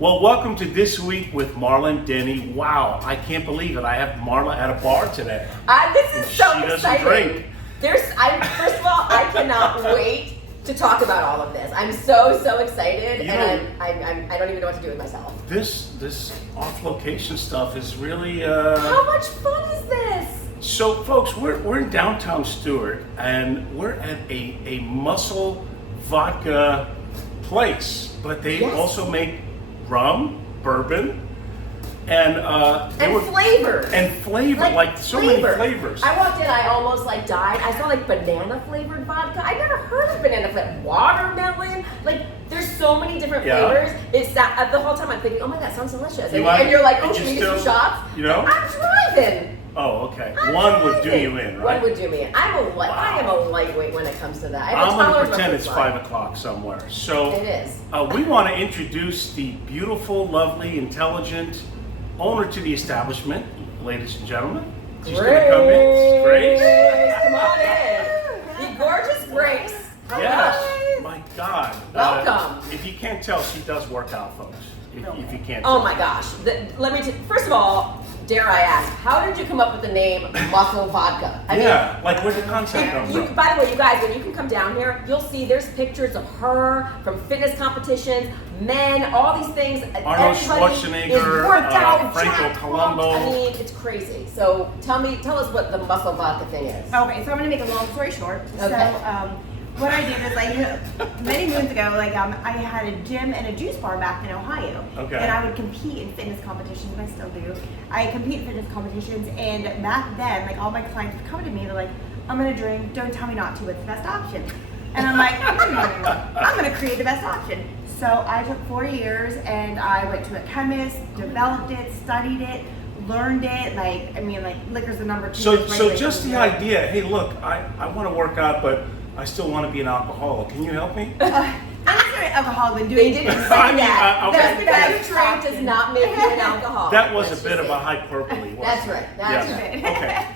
Well, welcome to This Week with Marla and Denny. Wow, I can't believe it. I have Marla at a bar today. This is so she exciting. Doesn't drink. First of all, I cannot wait to talk about all of this. I'm so excited, I don't even know what to do with myself. This off-location stuff is really... How much fun is this? So, folks, we're in downtown Stewart, and we're at a muscle vodka place, but they also make rum, bourbon, and flavors. And flavor, like so many flavors. I walked in, I almost died. I saw banana flavored vodka. I never heard of banana flavored watermelon. There's so many different flavors. It's that the whole time I'm thinking, oh my God, that sounds delicious. And you're like, oh, can we get some shots? You know? I'm driving. Oh, okay. One would do you in, right? One would do me in. I am a lightweight when it comes to that. I'm going to pretend it's 5 o'clock somewhere. So it is. We want to introduce the beautiful, lovely, intelligent owner to the establishment, ladies and gentlemen. She's going to come in. Grace. Come on in. The gorgeous Grace. Yes. My God. Welcome. If you can't tell, she does work out, folks. If you can't tell. Oh my gosh. First of all, dare I ask, how did you come up with the name Muscle Vodka? I mean, where'd the concept come from? By the way, you guys, when you can come down here, you'll see there's pictures of her from fitness competitions, men, all these things. Arnold Schwarzenegger, Franco Colombo. I mean, it's crazy. So tell us what the Muscle Vodka thing is. Okay, so I'm gonna make a long story short. Okay. So, what I did is many moons ago, I had a gym and a juice bar back in Ohio. Okay. And I would compete in fitness competitions, and I still do. I compete in fitness competitions, and back then, all my clients would come to me, they're like, I'm gonna drink, don't tell me not to, what's the best option? And I'm like, I'm gonna create the best option. So I took 4 years, and I went to a chemist, developed it, studied it, learned it, liquor's the number 2. So just the idea, hey look, I wanna work out, but I still want to be an alcoholic. Can you help me? I'm not an alcoholic. They didn't say that. Just because you drink does not make you an alcoholic. That was a bit of a hyperbole. That's right. That's right. Okay.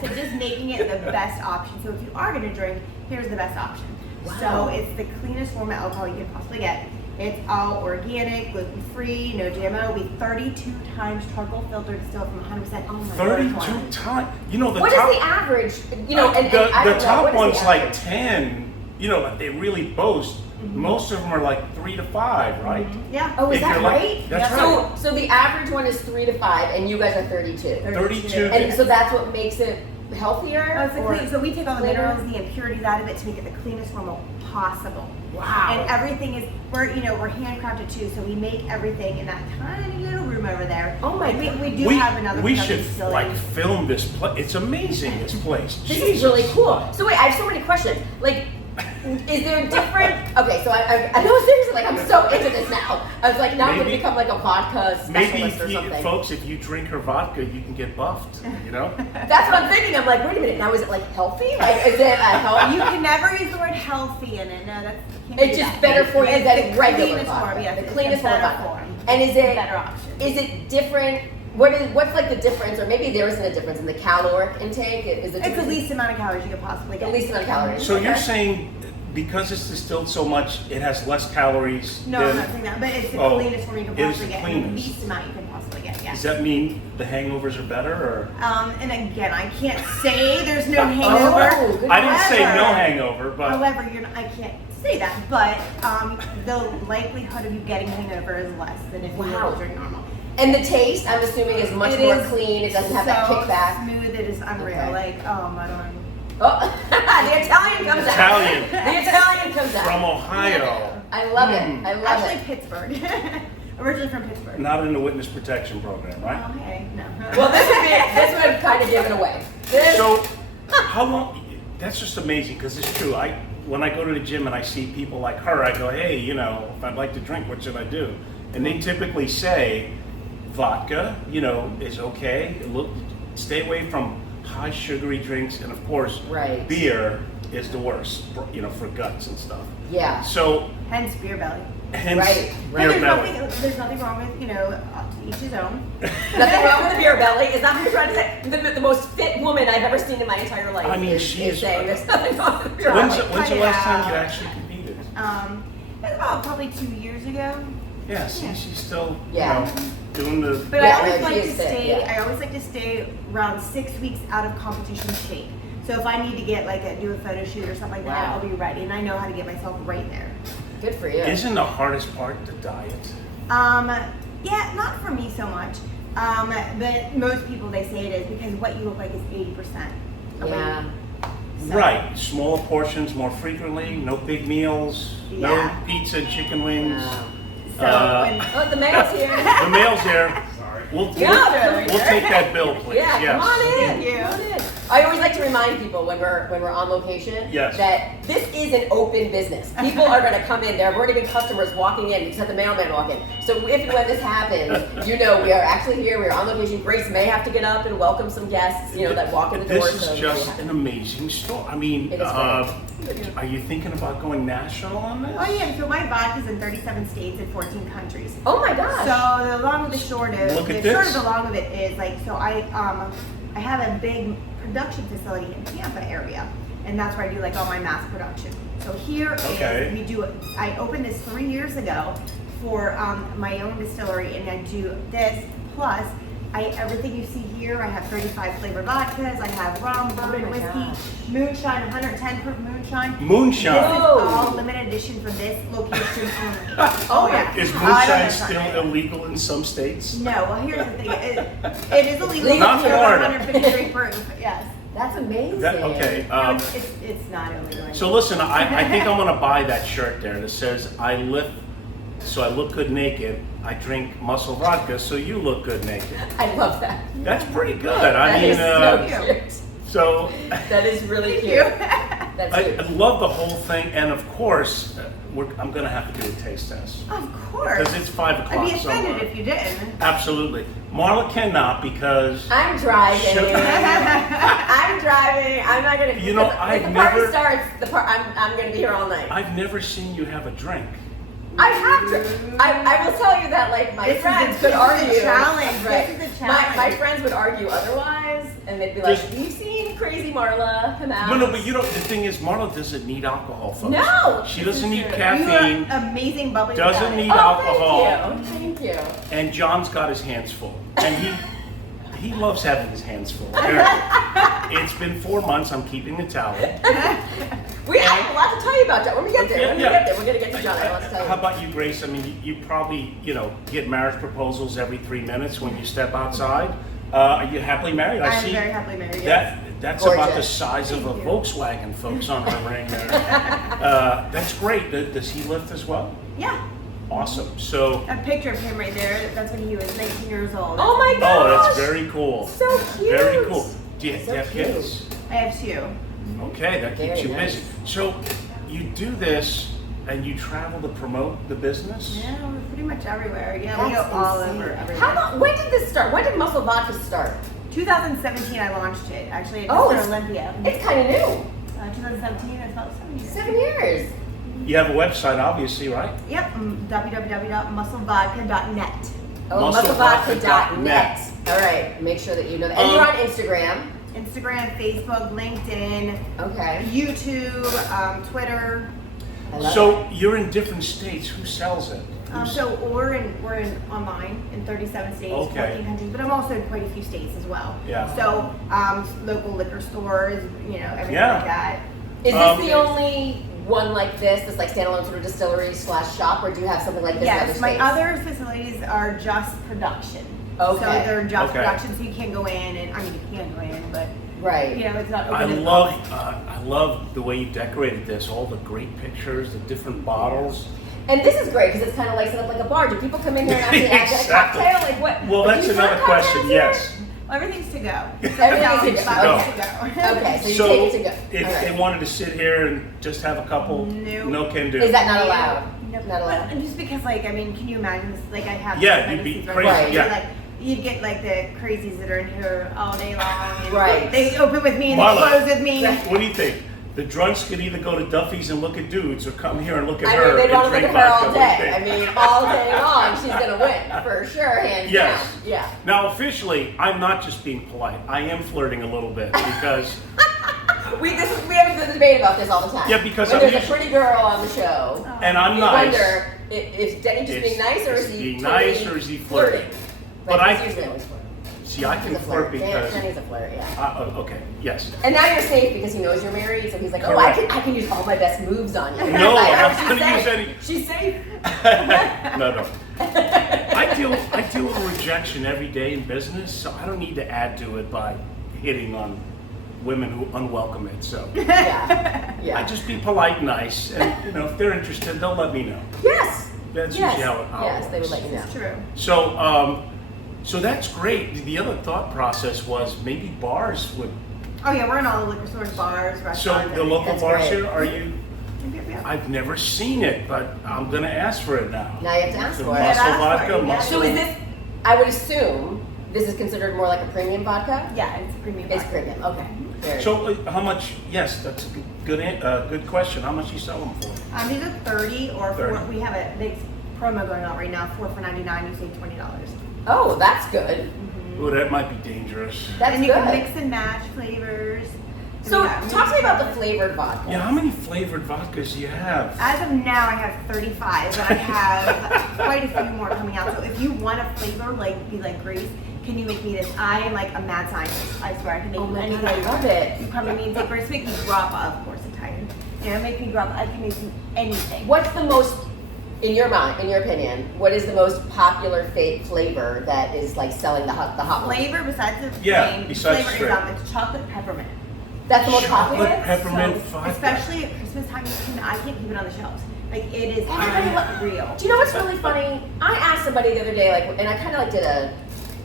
So just making it the best option. So if you are going to drink, here's the best option. Wow. So it's the cleanest form of alcohol you can possibly get. It's all organic, gluten-free, no GMO. We 32 times charcoal filtered distilled from 100%. Oh my 32 times? You know, what is the average? The top one's 10. You know, they really boast. Mm-hmm. Most of them are 3 to 5, right? Mm-hmm. Yeah. Oh, is that right? That's right. So the average one is 3 to 5, and you guys are 32. 32. And so that's what makes it healthier? So we take all the minerals, the impurities out of it to make it the cleanest form possible. Wow. And everything is, we're handcrafted too, so we make everything in that tiny little room over there. Oh my God. We do have another We should facility. film this place. It's amazing, this place. This is really cool. So wait, I have so many questions. Is there different? Okay, so I know seriously, I'm so into this now. I was now I'm gonna become a vodka specialist or something. Folks, if you drink her vodka, you can get buffed. You know. That's what I'm thinking. I'm wait a minute. Now is it healthy? Is it healthy? You can never use the word healthy in it. No, that's. It's just better for you than regular vodka. Yeah, the cleanest form. And is it better option? Is it different? What's the difference, or maybe there isn't a difference in the caloric intake? It's the least amount of calories you could possibly get. The least amount of calories. So you're saying because it's distilled so much, it has less calories? No, I'm not saying that, but it's the cleanest form you can possibly get. The least amount you can possibly get, yeah. Does that mean the hangovers are better, or? And again, I can't say there's no hangover. I didn't say no hangover, but. However, I can't say that, but the likelihood of you getting hangover is less than if you were to drink normal. And the taste, I'm assuming, is much more clean. It doesn't have that kickback. Smooth, it is unreal. Okay. I don't. Oh, the Italian comes out. The Italian comes out. From Ohio. I love it. I love Actually, Pittsburgh. Originally from Pittsburgh. Not in the witness protection program, right? Oh, hey, no. Well, this would kind of give it away. So, how long? That's just amazing because it's true. When I go to the gym and I see people like her, I go, hey, if I'd like to drink, what should I do? And they typically say, vodka, is okay. Stay away from high sugary drinks, and of course, beer is the worst, for guts and stuff. Yeah. So hence beer belly. Hence beer belly. There's nothing wrong with to each his own. Nothing wrong with the beer belly. Is that what you're trying to say? The most fit woman I've ever seen in my entire life. I mean, she is saying there's nothing wrong with the beer belly. When's the last time you actually competed? It was about probably 2 years ago. Yeah, see, she's still, Yeah. doing the. But Yeah, I always no, like she to is fit, stay. yeah. I always like to stay around 6 weeks out of competition shape. So if I need to get do a photo shoot or something like that, Wow. I'll be ready, and I know how to get myself right there. Good for you. Isn't the hardest part the diet? Yeah, not for me so much. But most people, they say it is because what you look like is 80%. Yeah. So- Right, smaller portions more frequently, no big meals, no Yeah. pizza and chicken wings. Wow. So when, Oh, the mail's here. The mail's there. We'll take that bill, please. Yeah, Yes. come on in. Thank you. Come on in. I always like to remind people when we're on location Yes. that this is an open business. People are going to come in. There have already been customers walking in. We just had the mailman walk in. So if and when this happens, we are actually here. We're on location. Grace may have to get up and welcome some guests, that walk in the door. This is just an amazing store. I mean, It is are you thinking about going national on this? oh yeah, so my vodka's in 37 states and 14 countries. Oh my gosh. So the long of the short of Look at the short this. of the long of it is I have a big production facility in Tampa area, and that's where I do all my mass production. So here Okay. is I opened this 3 years ago for my own distillery, and I do this plus everything you see here. I have 35 flavor vodkas. I have rum, bourbon, my whiskey, gosh. moonshine, 110 proof moonshine. Moonshine. This is Whoa. all limited edition for this location only. Oh yeah. Is I don't moonshine know. still illegal in some states? No, well here's the thing. It is illegal. Not to Florida. 153 proof. Yes. That's amazing. Okay. No, it's not illegal. So listen, I think I'm gonna buy that shirt there that says I lift so I look good naked. I drink muscle vodka so you look good naked. I love that. That's pretty good. That is so cute. cute. So That is really Thank cute. you. That's I cute. love the whole thing, and of course, I'm gonna have to do a taste test Of course. because it's 5 o'clock I'd be offended somewhere. if you didn't. Absolutely, Marla cannot because I'm driving. Sure. I'm driving. I'm not gonna. You know, if I've the party never- starts. I'm gonna be here all night. I've never seen you have a drink. I have to. I will tell you that my This is friends a- could this is a argue. challenge. Right. This is a My challenge. friends would argue otherwise, and they'd be like, Just- "You've seen crazy Marla come out." No, but the thing is, Marla doesn't need alcohol, folks. No! She doesn't need You caffeine, are amazing bubbly. doesn't without it. need Oh, alcohol, thank you. and John's got his hands full, and he loves having his hands full. It's been 4 months. I'm keeping the towel. I have a lot to tell you about John. When we get there, we're gonna get to John. I have a lot to tell you. How about you, Grace? I mean, you probably, get marriage proposals every 3 minutes when you step outside. Are you happily married? I I'm see very happily married. Yes. that's about the Gorgeous. size of a Thank you. Volkswagen, folks, on her ring there. That's great. Does he lift as well? Yeah. Awesome. So, A picture of him right there. That's when he was 19 years old. Oh my gosh! oh, that's very cool. So cute. Very cool. Do you So have cute. kids? I have 2. Okay, that keeps Very you nice. busy. So, you do this and you travel to promote the business? Yeah, we're pretty much everywhere. Yeah, we go That's all insane. over everywhere. How long? When did this start? When did Muscle Vodka start? 2017 I launched it. Actually, it's Oh, for it's- Olympia. It's kind of new. 2017, that's about 7 years. 7 years. You have a website, obviously, right? Yep, www.musclevodka.net. Oh, Musclevodka.net. musclevodka.net. All right, make sure that you know that. And you're on Instagram. Instagram, Facebook, LinkedIn, Okay. YouTube, Twitter. I love it. So you're in different states. Who sells it? So we're in online in 37 states, Okay. 14 countries, but I'm also in quite a few states as well. Yeah. So local liquor stores, everything Yeah. like that. Is Um, this the only one like this like standalone sort of distillery / shop, or do you have something like this in other Yes, my states? other facilities are just production. Okay. So they're just Okay. production, so you can't go in, and I mean you can go in, but Right. it's not open I to the love, public. I love the way you decorated this. All the great pictures, the different bottles. And this is great because it's kind of like set up like a bar. Do people come in here and actually get a Exactly. cocktail? Like what? Well, do that's you another serve cocktails question. here? Yes. Everything's to go. Everything's to go. Bottles Okay. to go. Okay, so you So take it to go. if All right. they wanted to sit here and just have a couple, no can do. Is that not allowed? No, Not allowed. But just because, can you imagine this? Like, I have Yeah, these you'd be fantasies, crazy, Right. yeah. Like, you'd get like the crazies that are in here all day long. And Right. They open with me and Marla, they close with me. What do you think? The drunks could either go to Duffy's and look at dudes, or come here and look at I her mean, they'd and want to look drink at her vodka. all What do you day. think? I mean, all day long, she's gonna win for sure, hands Yes. down. Yeah. Now, officially, I'm not just being polite. I am flirting a little bit because We have a debate about this all the time. Yeah, because when I'm there's a usually- pretty girl on the show, and I'm you nice. wonder Is Denny just being nice, or is he being totally nice, or is he flirting? But But he's usually always flirting. See, I can He's a flirt because. Denny's a flirt, yeah. Okay, yes. And now you're safe because he knows you're married, so he's like, oh, Correct. I can use all my best moves on you. No, Like, I'm oh, not going to use any. She's safe. No. I deal with rejection every day in business, so I don't need to add to it by hitting on women who unwelcome it. So Yeah. I just be polite and nice, and if they're interested, they'll let me know. Yes. That's Yes. usually how it Yes, works. they would let you know. It's true. So that's great. The other thought process was maybe bars would. Oh yeah, we're in all the liquor stores, bars, So restaurants. the local That's bars great. here, are you? Yeah. I've never seen it, but I'm gonna ask for it now. Now you have to ask The for it. muscle Yeah, ask for vodka, it, yeah. muscle. So is this, I would assume, this is considered more like a premium vodka? Yeah, it's premium. It's vodka. premium, okay. Very So how much? Yes, that's a good question. How much you sell them for? These are 30 or 30. we have a big promo going on right now. 4 for $99. You save $20. Oh, that's good. Oh, that might be dangerous. That's and you good. can mix and match flavors. So Yeah, talk to me about the flavored vodka. Yeah, how many flavored vodkas do you have? As of now, I have 35, but I have quite a few more coming out. So if you want a flavor, be like Grace, can you make me this? I am like a mad scientist. I swear I can make Oh you my anything. God, I love it. You come to me and say, Grace, make me grappa. Of course, Italian. Make me grappa. I can make you anything. What's the most, in your mind, in your opinion, what is the most popular flavor that is like selling the hot one? Flavor besides the Yeah, plain besides flavor straight. it's chocolate peppermint. That's the most Chocolate popular? peppermint So, vodka. especially at Christmas time, I can't keep it on the shelves. Like it is Everybody unreal. Do you know what's really funny? I asked somebody the other day, and I kind of like it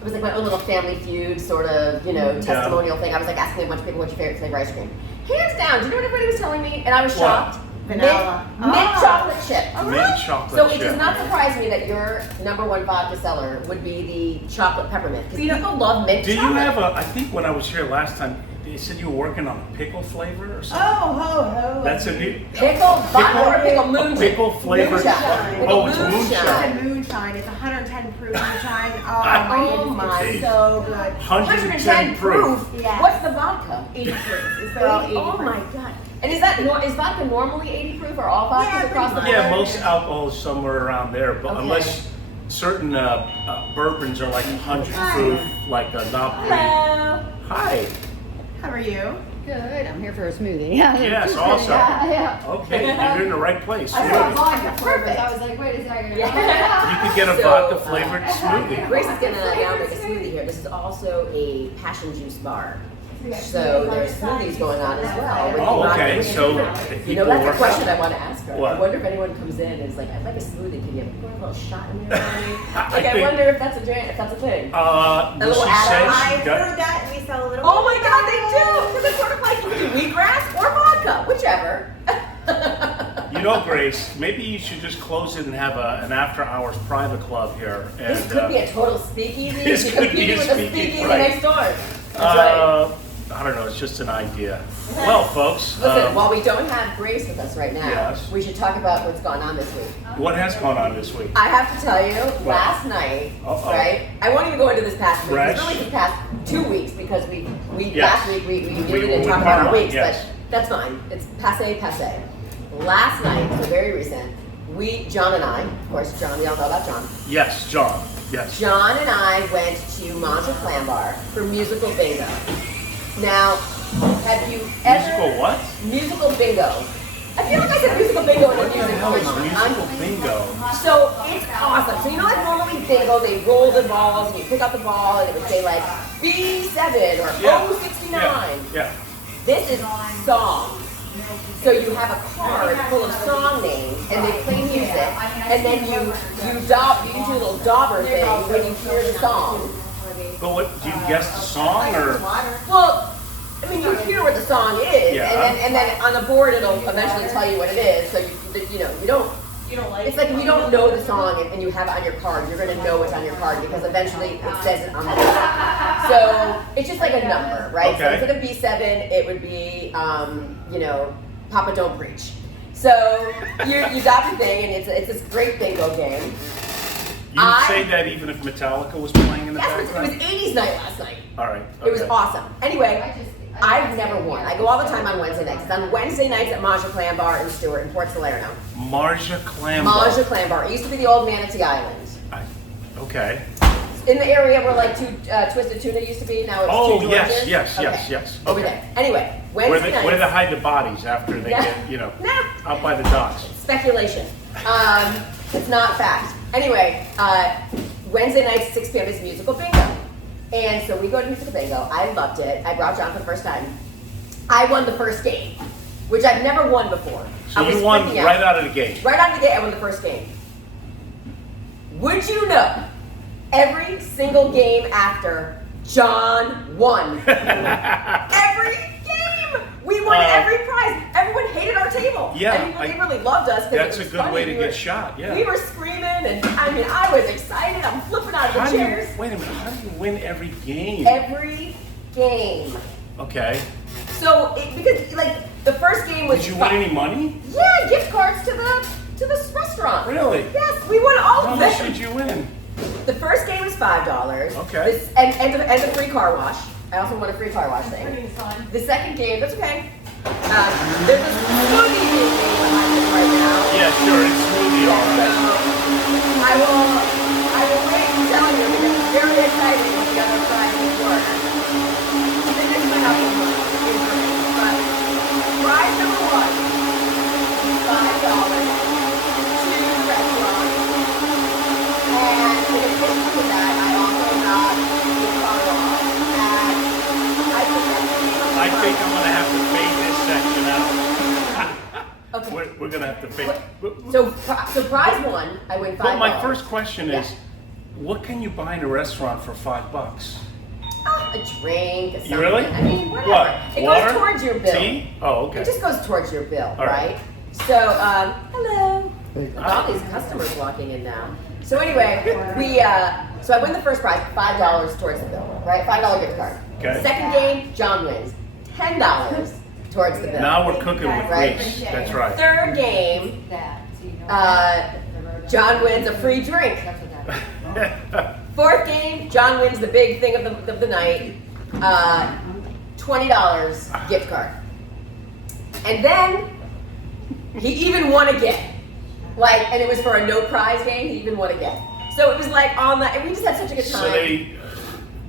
was like my own little family feud sort of, testimonial thing. I was like asking a bunch of people, what's your favorite flavor ice cream? Hands down, do you know what everybody was telling me? And I was What? shocked. Vanilla. Mint chocolate chip. Mint chocolate So it chip. does not surprise me that your number one vodka seller would be the chocolate peppermint. Because people love mint Do you chocolate. have I think when I was here last time, they said you were working on a pickle flavor or Oh, something. ho. That's a new. Pickle vodka or pickle moonshine? Pickle flavored. Moonshine. Oh, it's Pickle moonshine. It's a moonshine. It's 110 proof moonshine. Oh Oh my my. goodness, it's so good. 110 proof. Yes. What's the vodka? 80 proof. They're all 80 Oh proof. my god. And is vodka normally 80 proof or all vodkas Yeah, across the pretty board? Yeah, most alcohol is somewhere around there, but Okay. unless certain bourbons are like 100 proof, like a Napoli. Hello. Hi. How are you? Good. I'm here for a smoothie. Yes, awesome. Yeah. Okay, you're in the right place. I You saw could vodka flavors. Perfect. I was like, wait a second. Yeah. get a So, vodka flavored smoothie. Grace is gonna now make a smoothie here. This is also a passion juice bar. So there's smoothies going on as well. with Oh, vodka. okay. So if You people know, that's work a question out- I want to ask her. What? I wonder if anyone comes in and is like, I'd like a smoothie. Can you pour a little shot in there? honey?" I Like, I think- wonder if that's a drink, if that's a thing. Well, little she add-on. said I've she got. heard that we sell a little. Oh my god, they do! Because it's sort of like you can do wheatgrass or vodka, whichever. You know, Grace, maybe you should just close it and have an after-hours private club here. And, This could be a total speakeasy. This You're could be competing a with the speakeasy, speakeasy right. next door. That's right. I don't know. It's just an idea. Well, folks, Listen, while we don't have Grace with us right now, Yes. we should talk about what's gone on this week. what has gone on this week? I have to tell you, last night, Uh-oh. right? I won't even go into this past week. Fresh. It's really the past 2 weeks because we Yes. last week we We- didn't we talk about our parted, weeks, yes. but that's fine. It's passé. Last night, so very recent, John and I, of course, John, we all know about John. Yes, John. Yes. John and I went to Monster Clam Bar for musical bingo. Now, have you ever... Musical what? Musical bingo. I feel like I said musical bingo in a What the music hell is song. musical bingo? So it's awesome. So you know, like normally bingo, they roll the balls and you pick up the ball and it would say like B7 or Yeah. 069. Yeah. This is songs. So you have a card full of song names and they play music and then you can do a little dauber thing when you hear the song. But what? Do you guess the song or? Well, I mean, you hear what the song is, Yeah. and then on the board it'll eventually tell you what it is. So you don't. It's like if you don't know the song and you have it on your card, you're gonna know it's on your card because eventually it says it on the board. So it's just like a number, right? So Okay. instead of B7, it would be, Papa Don't Preach. So you got the thing, and it's this great bingo game. You would say that even if Metallica was playing in the Yes, it was background? 80s night last night. All right. It was okay. awesome. Anyway, I've never won. I go all the time on Wednesday nights. It's on Wednesday nights at Marja Clam Bar in Stewart, in Port Salerno. Marja Clam Bar. Marja Clam Bar. It used to be the old Manatee Island. Okay. In the area where like Twisted Tuna used to be, now it's Two Georges. Yes. Over there. Anyway, Wednesday nights. Where they hide the bodies after they get, out by the docks. Speculation. It's not fact. Anyway, Wednesday nights, 6 p.m. is musical bingo. And so we go to musical bingo. I loved it. I brought John for the first time. I won the first game, which I've never won before. So you won right out of the gate. Right out of the gate, I won the first game. Would you know, every single game after, John won. Every game! We won every prize. Everyone hated our table. Yeah. I mean, they really loved us. That's a good way to get shot, yeah. We were screaming, and I was excited. I'm flipping out of the chairs. Wait a minute, how do you win every game? Every game. Okay. So, because, like, the first game was... Did you win any money? Yeah, gift cards to the restaurant. Really? Yes, we won all of them. How much did you win? The first game was $5. Okay. And a free car wash. I also won a free car wash thing. The second game, that's okay. There's a smoothie being made behind us right now. Yeah, sure, it's smoothie all right. I will wait and tell you because it's very exciting what the other prizes were. This might not be much, but prize number 1, $5 to restaurants. And in addition to that, I also got a car wash. I think I'm going to have to fade this section out. Okay. We're going to have to fade. So prize 1, I win $5. But my first question is, what can you buy in a restaurant for $5? A drink, something. Really? I mean, whatever. What? It Water? goes towards your bill. Tea? Oh, okay. It just goes towards your bill, All right? right. So, hello. All these customers walking in now. So anyway, so I win the first prize, $5 towards the bill, right? $5 gift card. Okay. Second game, John wins, $10 towards the bill. Now we're cooking with Right. grease. That's right. Third game, John wins a free drink. Fourth game, John wins the big thing of the night, $20 gift card. And then he even won again. And it was for a no prize game, he even won again. So it was like on that, and we just had such a good time. So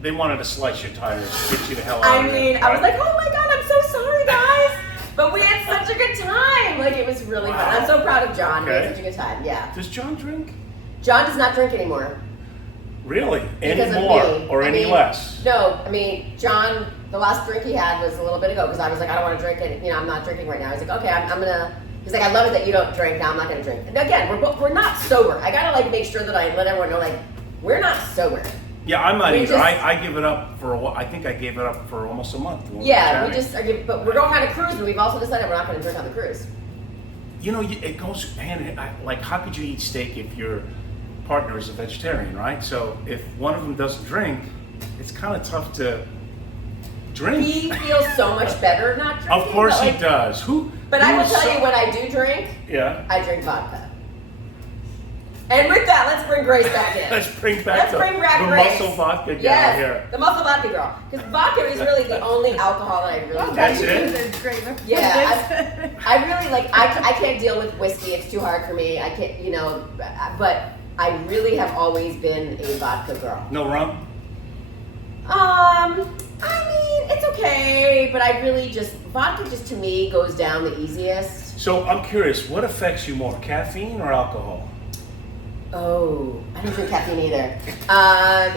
they wanted to slice your tires, get you the hell out of there. I was like, oh my God, I'm so sorry, guys. But we had such a good time. Like, it was really fun. I'm so proud of John. We had such a good time, yeah. Does John drink? John does not drink anymore. Really? Because Any of more me. or any less? No, John, the last drink he had was a little bit ago because I was like, I don't want to drink it. I'm not drinking right now. He's like, okay, I'm gonna. He's like, I love it that you don't drink. Now I'm not gonna drink. And again, we're not sober. I gotta make sure that I let everyone know we're not sober. Yeah, I'm not either. I give it up for a while. I think I gave it up for almost a month. Yeah, but we're going on a cruise, and we've also decided we're not going to drink on the cruise. It goes hand in hand. Like, how could you eat steak if your partner is a vegetarian, right? So if one of them doesn't drink, it's kind of tough to drink. He feels so much better not drinking. Of course he does. But I will tell you, when I do drink, I drink vodka. And with that, let's bring Grace back in. Let's bring back the Grace. muscle vodka down here. The muscle vodka girl. Because vodka is really the only alcohol that I really drink. That's it? Yeah, I really I can't deal with whiskey. It's too hard for me. I can't, but I really have always been a vodka girl. No rum? It's okay, but I really vodka just to me goes down the easiest. So I'm curious, what affects you more, caffeine or alcohol? Oh, I don't drink caffeine either. I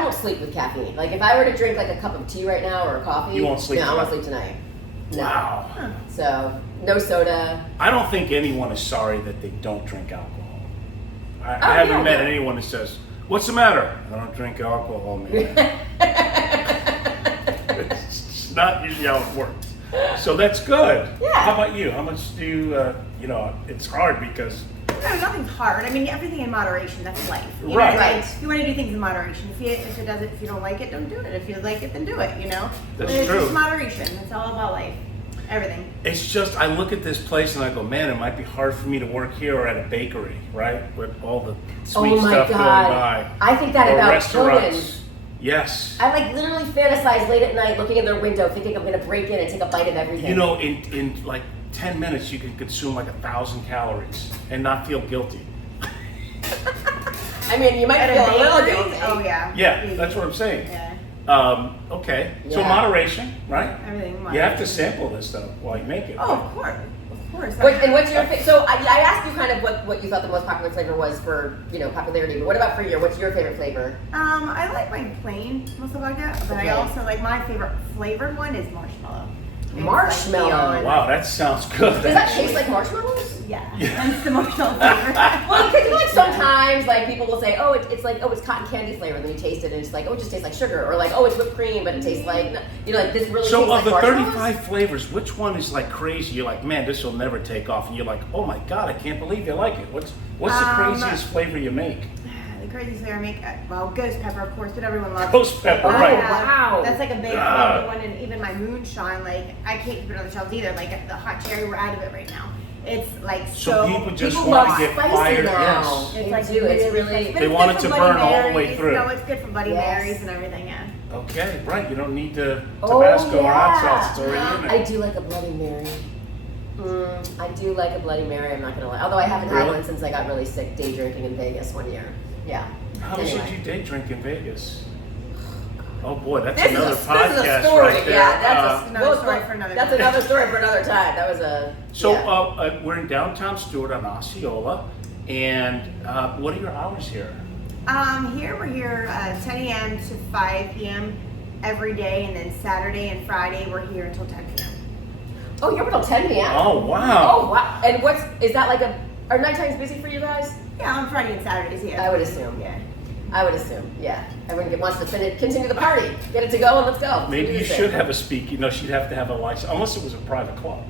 won't sleep with caffeine. Like if I were to drink like a cup of tea right now or a coffee, you won't sleep. No, I won't sleep tonight. No. Wow. So no soda. I don't think anyone is sorry that they don't drink alcohol. I haven't met anyone that says, "What's the matter?" I don't drink alcohol, man. It's not usually how it works. So that's good. Yeah. How about you? How much do you? It's hard because. No, nothing's hard. Everything in moderation. That's life. Right. Right. You want to do things in moderation. If you don't like it, don't do it. If you like it, then do it. That's it's true. just moderation. It's all about life. Everything. It's just I look at this place and I go, man, it might be hard for me to work here or at a bakery, right, with all the sweet stuff going by. I think that or about restaurants. Tobin's. Yes. I like literally fantasize late at night looking in their window thinking I'm going to break in and take a bite of everything. You know, in like 10 minutes you can consume like 1,000 calories and not feel guilty. I mean, you might At feel a a little bakery? guilty. Oh yeah. Yeah, that's what I'm saying. Yeah. Okay, so Yeah. moderation, right? Everything. You have to moderation. sample this stuff while you make it. Oh, of course. Of course. And what's your so I asked you kind of what you thought the most popular flavor was for popularity, but what about for you? What's your favorite flavor? I like my plain muscle vodka, but Okay. I also like my favorite flavored one is marshmallow. It's Marshmallow. Like beyond- Wow, that sounds good. Does that taste like marshmallows? Yeah, that's the marshmallow flavor. Well, because like sometimes like people will say, oh, it's like, oh, it's cotton candy flavor, and then you taste it and it's like, oh, it just tastes like sugar, or like, oh, it's whipped cream, but it tastes like, like this really So tastes of the like marshmallows? 35 flavors, which one is like crazy? You're like, man, this will never take off. And you're like, oh my God, I can't believe you like it. What's the craziest flavor you make? The craziest flavor I make, well, ghost pepper, of course, but everyone loves Ghost pepper, Oh, right. wow. That's like a big Ah. one, and even my moonshine, like, I can't keep it on the shelves either. Like, the hot cherry, we're out of it right now. It's like So people just people want love to get spicy fired. now. Yes. It's They like do. It's really. spicy. But They it's want good it for to Bloody burn all the way Marys. through. No, it's good for Bloody Yes. Marys and everything, yeah. Okay, right. You don't need the Oh, Tabasco or hot yeah. sauce. It's already in I there. do like a Bloody Mary. I do like a Bloody Mary. I'm not gonna lie. Although I haven't had Really? one since I got really sick day drinking in Vegas one year. Yeah. How much Anyway. did you day drink in Vegas? Oh boy, that's This another is a podcast story. right there. Yeah, that's Another story for another That's time. another story for another time. That was a. So yeah. we're in downtown Stewart on Osceola, and what are your hours here? Here we're here 10 a.m. to 5 p.m. every day, and then Saturday and Friday we're here until 10 p.m. Oh, you're until 10 p.m. Oh wow! Oh wow! And is that like are nighttimes busy for you guys? Yeah, on Friday and Saturdays, yeah. I would assume. Yeah. I would assume. Yeah. Everyone wants to continue the party. Get it to go and let's go. Maybe Do you this thing. should have a speak. She'd have to have a license, unless it was a private club.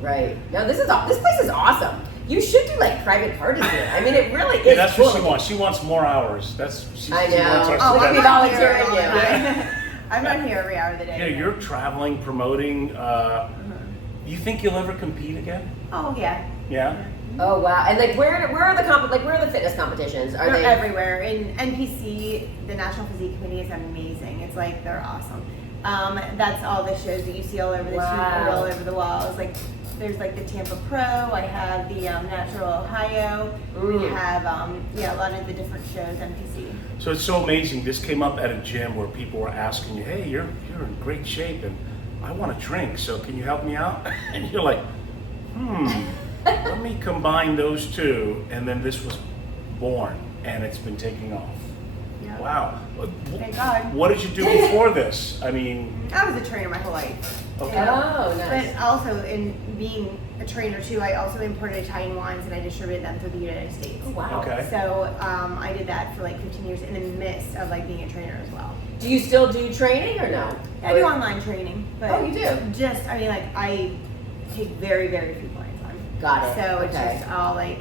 Right. No, this place is awesome. You should do like private parties here. I mean, it really is. Yeah, that's what she cool. wants. She wants more hours. She I wants know. us Oh, to I'll be get- volunteering you. I'm not here every hour of the day. Yeah, you're traveling, promoting. You think you'll ever compete again? Oh yeah. Yeah. Oh wow! And like, where are the fitness competitions? Are They're they everywhere. In NPC, the National Physique Committee is amazing. It's like they're awesome. That's all the shows that you see all over the street, Wow. all over the walls. Like there's like the Tampa Pro. I have the Natural Ohio. We have a lot of the different shows. NPC. So it's so amazing. This came up at a gym where people were asking you, "Hey, you're in great shape, and I want to drink. So can you help me out?" And you're like, Let me combine those two, and then this was born, and it's been taking off. Yeah. Wow. Thank God. What did you do before this? I mean, I was a trainer my whole life. okay. Oh, nice. But also, in being a trainer too, I also imported Italian wines and I distributed them through the United States. Oh, wow. Okay. So I did that for like 15 years in the midst of like being a trainer as well. Do you still do training or no? I do online training, but Oh, you do? I take very, very few clients on. Got it. So it's Okay. just all like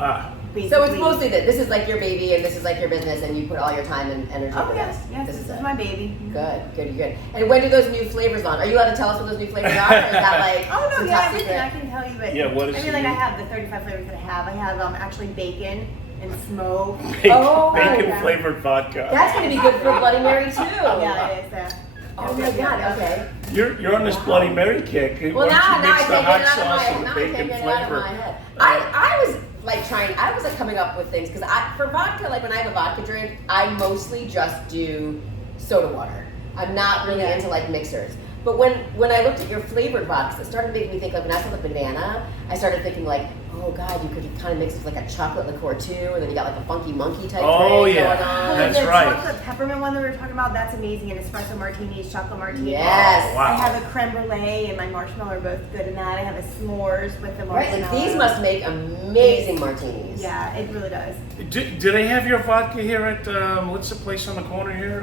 basically. So it's mostly that this is like your baby and this is like your business and you put all your time and energy Oh into yes, this. yes, This this is is it. my baby. Good. And when do those new flavors launch? Are you allowed to tell us what those new flavors are? Or is that like Oh no, some yeah, top secret? I can tell you. But Yeah, what is I mean, the like new- I have the 35 flavors that I have. I have actually bacon and smoke. Oh, Bacon yeah. flavored vodka. That's going to be good for Bloody Mary too. Yeah, it is. Oh my God. Okay. You're on this Wow. Bloody Mary kick. Well, Why now don't you I mix the can't hot get it out of my sauce head. and Now the I can't bacon get it out of flavor? my head. I was like I was like coming up with things because for vodka, like when I have a vodka drink, I mostly just do soda water. I'm not really into like mixers. But when I looked at your flavored vodkas, it started making me think like when I saw the banana, I started thinking like, oh God, you could kind of mix it with like a chocolate liqueur too, and then you got like a funky monkey type Oh, thing yeah. going on. That's the right. chocolate peppermint one that we were talking about, that's amazing. And espresso martinis, chocolate martinis. Yes. Oh, wow. I have a creme brulee and my marshmallow are both good in that. I have a s'mores with the Right, marshmallow. like these must make amazing martinis. Yeah, it really does. Do they have your vodka here at, what's the place on the corner here?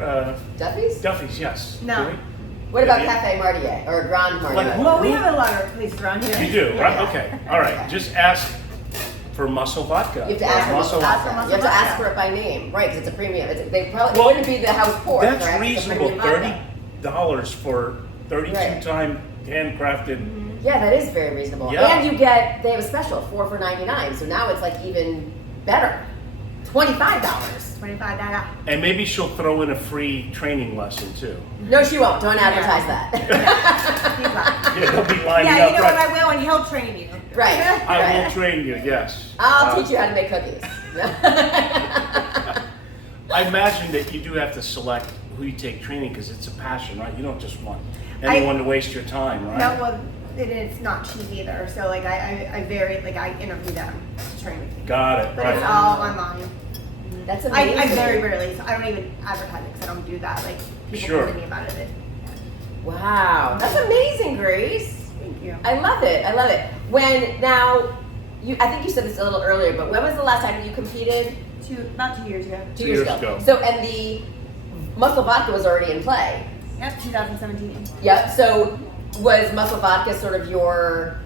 Duffy's? Duffy's, yes. No. Do they? What about Yeah. Cafe Martier or Grand Martier? Like who- Well, we have a lot of places around here. You do, right? Yeah. Okay. All right. Just ask for muscle vodka. You have to ask for muscle vodka. vodka. You have to ask for it by name, right? Because it's a premium. They probably Well, it wouldn't be the house pour. That's correct? It's a reasonable. premium vodka. $30 for 32-time handcrafted. Yeah, that is very reasonable. Yeah. And they have a special 4 for $99. So now it's like even better. $25. $25. And maybe she'll throw in a free training lesson too. No, she won't. Don't advertise that. He's like, Yeah, he'll be lining yeah, up. you know what, right. I will, and he'll train you. Right. I will train you, yes. I'll teach you how to make cookies. I imagine that you do have to select who you take training because it's a passion, right? You don't just want anyone to waste your time, right? No, well, it's not cheap either. So like I interview them to train with me. Got it, But right. it's all online. That's amazing. I very rarely, so I don't even advertise it because I don't do that. Like people Sure. come to me about it. Wow, that's amazing, Grace. Thank you. I love it. I love it. When now, I think you said this a little earlier, but when was the last time that you competed? About 2 years ago. 2 years ago. So, and the Muscle Vodka was already in play. Yep, 2017. Yep. So, was Muscle Vodka sort of your,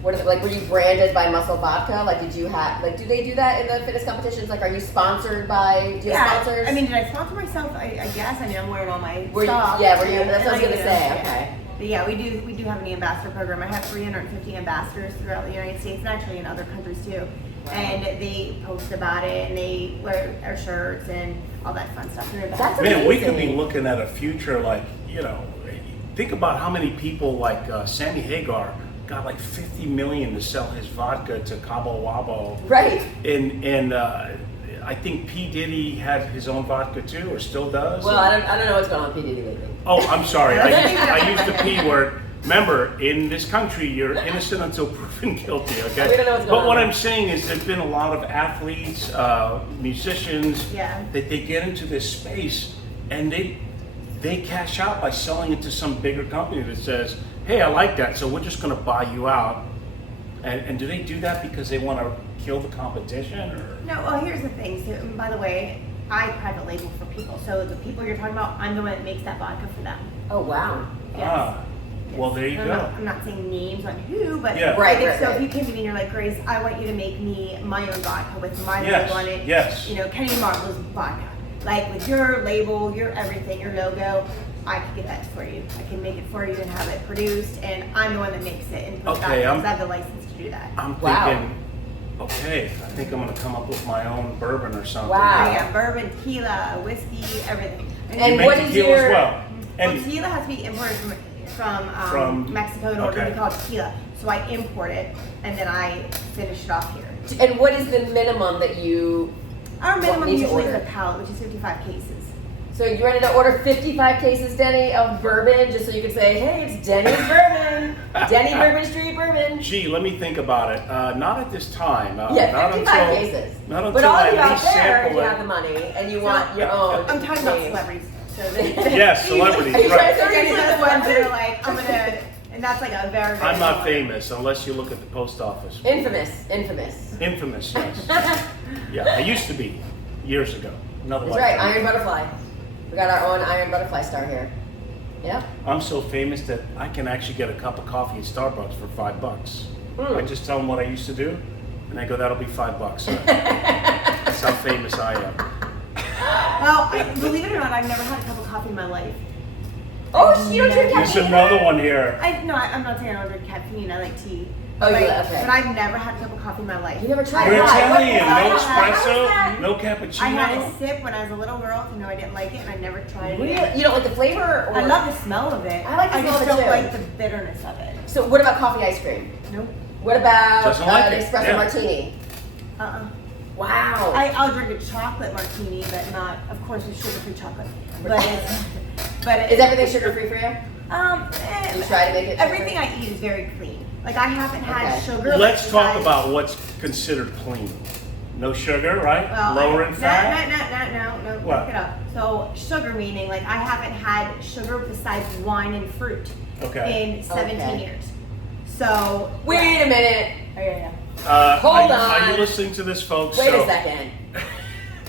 what is it, like, were you branded by Muscle Vodka? Like, did you have, like, do they do that in the fitness competitions? Like, are you sponsored by, do you have sponsors? I mean, did I sponsor myself? I guess. I mean, I'm wearing all my Were you, stuff. yeah, were you, that's what I was And going to say. yeah. Okay. But yeah, we do have an ambassador program. I have 350 ambassadors throughout the United States and actually in other countries too. Wow. And they post about it and they wear our shirts and all that fun stuff. And That's Man, we could be amazing. looking at a future like, think about how many people like Sammy Hagar got like 50 million to sell his vodka to Cabo Wabo. Right. And I think P. Diddy had his own vodka too, or still does. Well, I don't know what's going on with P. Diddy lately. Oh, I'm sorry. I used the P word. Remember, in this country, you're innocent until proven guilty, okay? We don't know what's going But on. what I'm saying is there's been a lot of athletes, musicians, Yeah. that they get into this space and they cash out by selling it to some bigger company that says, hey, I like that, so we're just going to buy you out. And do they do that because they want to kill the competition? Or? No, well, here's the thing. So, and by the way, I private label for people. So the people you're talking about, I'm the one that makes that vodka for them. Oh, wow. Yes. Ah, well, there you I'm go. I'm not saying names on who, but Yeah. Right, if, right, so right. if you came to me and you're like, Grace, I want you to make me my own vodka with my Yes, label on it. yes. You know, Kenny Marla's vodka. Like with your label, your everything, your logo, I can get that for you. I can make it for you and have it produced, and I'm the one that makes it and puts Okay, that I'm- because I have the license to do that. I'm Wow. thinking, okay, I think I'm going to come up with my own bourbon or something. Wow. I got bourbon, tequila, whiskey, everything. And You make what is tequila your- as well. Well, And tequila has to be imported from From- Mexico in order to okay. be called tequila. So I import it and then I finish it off here. And what is the minimum that you, Our minimum needs to usually is order? a pallet, which is 55 cases. so you ready to order 55 cases, Denny, of bourbon, just so you can say, hey, it's Denny's Bourbon. Denny Bourbon Street Bourbon. gee, let me think about it. Not at this time. Yeah, not 55 until, cases. Not until But all I of you at out least there, if sample you it. have the money and you want your own. I'm talking about name. celebrities. So Yes, celebrities, Are you trying right. to say They're you're gonna the be the ones that are one? like, I'm gonna, and that's like a very, very I'm not good one. famous unless you look at the post office. Infamous. Infamous, yes. Yeah, I used to be years ago. Another That's right, lifetime. Iron Butterfly. We got our own Iron Butterfly star here. Yeah. I'm so famous that I can actually get a cup of coffee at Starbucks for $5. Mm. I just tell them what I used to do, and they go, "That'll be $5." That's how famous I am. Well, believe it or not, I've never had a cup of coffee in my life. Oh, you don't drink There's caffeine? another one here. I'm not saying I don't drink caffeine. I like tea. Oh, but, yeah, okay. But I've never had a cup of coffee in my life. You never tried You're it? Why? What- Italian, why no not? espresso, no I had a cappuccino. sip when I was a little girl to know I didn't like it, and I never tried it. Really? again. You don't like the flavor? Or? I love the smell of it. I like the I smell just of it don't too. like the bitterness of it. So what about coffee ice cream? Nope. What about Doesn't like an it, espresso yeah. martini? Wow. I'll drink a chocolate martini, but not, of course, with sugar-free chocolate. But Is everything sugar-free for you? You try to make it everything I eat is very clean. Like I haven't had Okay. sugar. Let's talk besides- about what's considered clean. No sugar, right? Well, Lower in fat. No. What? Look it up. So sugar meaning like I haven't had sugar besides wine and fruit Okay. in 17 Okay. years. So Wait a minute. Oh, yeah. Hold Are you on. listening to this, folks? Wait So, a second.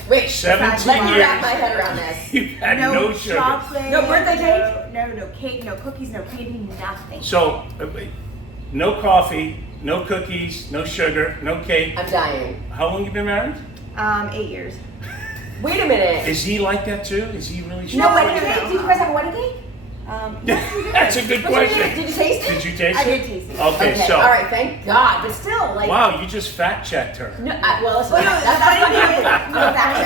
Wait. 17 Let me years. wrap my head around this. You've had no sugar. chocolate. No birthday cake? No cake. No cookies. No candy. Nothing. So, no coffee, no cookies, no sugar, no cake. I'm dying. How long you been married? 8 years. Wait a minute. Is he like that too? Is he really No sugar? wedding no, cake? no. Do you guys have a wedding cake? Yes, we did. That's a good question. Did you taste it? Did you taste I it? did taste it. Okay, so. All right, thank God. But still, like. Wow, you just fact checked her. No, well, it's Well, no, that's the not funny thing is, happening. no, the funny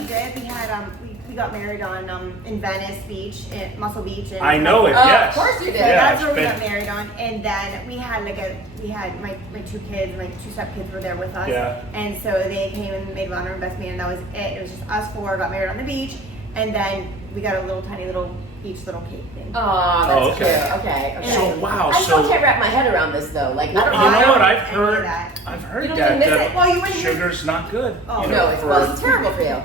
thing is, we had we got married on in Venice Beach, in Muscle Beach. And I know it, Oh, yes. of course you did. So Yeah, that's where we it's got been- married on, and then we had my 2 kids, my 2 stepkids were there with us, Yeah. and so they came and made honor and best man, and that was it. It was just us 4 got married on the beach, and then we got a little tiny little beach little cake thing. Oh, that's Oh, okay. cute. Okay. So, wow, I still so. can't wrap my head around this though. Like, Well, I don't you know know. what I've any of heard? that. I've heard You don't that, even miss that it? Well, you wouldn't- sugar's not good. Oh, you No, know, it's, for- well, it's terrible for you.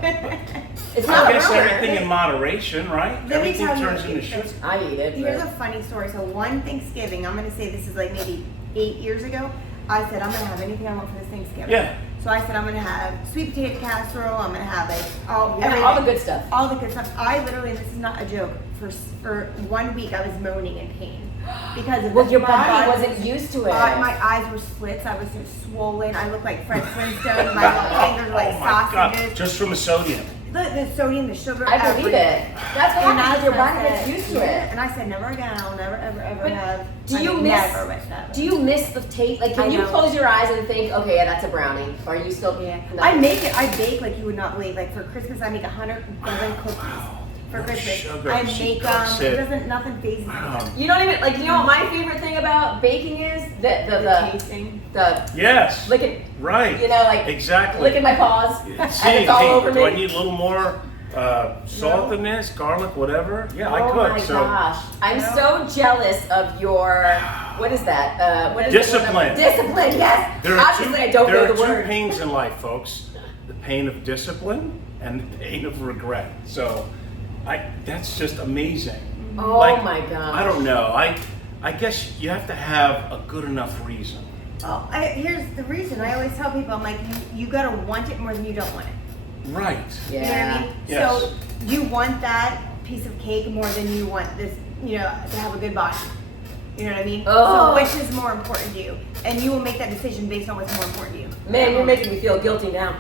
It's I not guess a everything in moderation, right? Let me Everything tell you turns what into it sugar. is. I eat it. Here's a But funny story. So one Thanksgiving, I'm gonna say this is like maybe 8 years ago. I said I'm gonna have anything I want for this Thanksgiving. Yeah. So I said I'm gonna have sweet potato casserole. I'm gonna have like yeah, all the good stuff. all the good stuff. I literally, and this is not a joke, for 1 week I was moaning in pain because of Well, your my body wasn't used to it. My eyes were slits. I was so swollen. I looked like Fred Flintstone. My fingers were like Oh my God, sausages. just from the sodium. The sodium, the sugar. I believe everything. it. That's what And happens. that's Your what I body gets said. used to Yeah. it. And I said, never again. I'll never, ever, ever But have. do I you mean, miss? Never with that. Do you miss the taste? Like, can I you know. close your eyes and think, okay, yeah, that's a brownie? Or are you still? Yeah. No. I make it. I bake like you would not believe. Like for Christmas, I make 100 golden cookies. For No Christmas, sugar. I She make cooks It it. doesn't. Nothing phases me. You don't even like. You know what my favorite thing about baking is? The tasting. Yes. licking. Right. You know, like Exactly. licking my paws. And See, it's all over do I me. need a little more salt in this, garlic, whatever? Yeah, I Oh could. my So gosh. I'm You so jealous of your, what is that? What is Discipline. Discipline, yes. there are Obviously, I don't there know are the word. two pains in life, folks: the pain of discipline and the pain of regret. So, that's just amazing. Oh Like, my gosh. I don't know. I guess you have to have a good enough reason. Oh, here's the reason. I always tell people, I'm like, you gotta want it more than you don't want it. Right. You know what I Yeah. mean? Yes. So you want that piece of cake more than you want this, to have a good body. You know what I mean? Oh. So which is more important to you? And you will make that decision based on what's more important to you. Man, you're making me feel guilty now.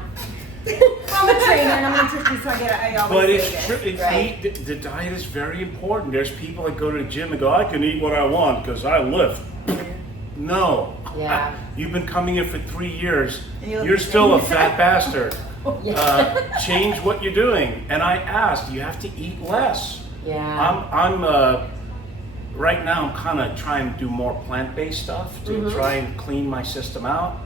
I'm a trainer and I'm an nutritionist, so I always But say it's this. true. It's Right. the diet is very important. There's people that go to the gym and go, I can eat what I want because I lift. No. Yeah. You've been coming here for 3 years. And you look You're the still a same. fat bastard. Yeah. Change what you're doing. And I asked, you have to eat less. Yeah. I'm right now I'm kind of trying to do more plant-based stuff to Mm-hmm. try and clean my system out.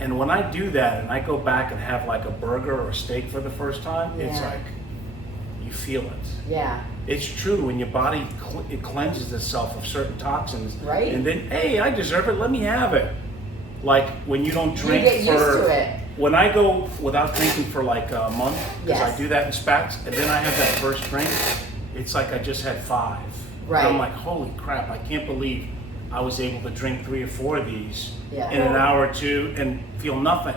And when I do that and I go back and have like a burger or a steak for the first time, it's Yeah. like you feel it. Yeah. It's true when your body it cleanses itself of certain toxins, Right. And then, hey, I deserve it. Let me have it. Like when you don't drink get used for. to it. When I go without drinking for like a month, because Yes. I do that in spats, and then I have that first drink, it's like I just had 5. Right. And I'm like, holy crap! I can't believe I was able to drink 3 or 4 of these Yeah. in an hour or two and feel nothing.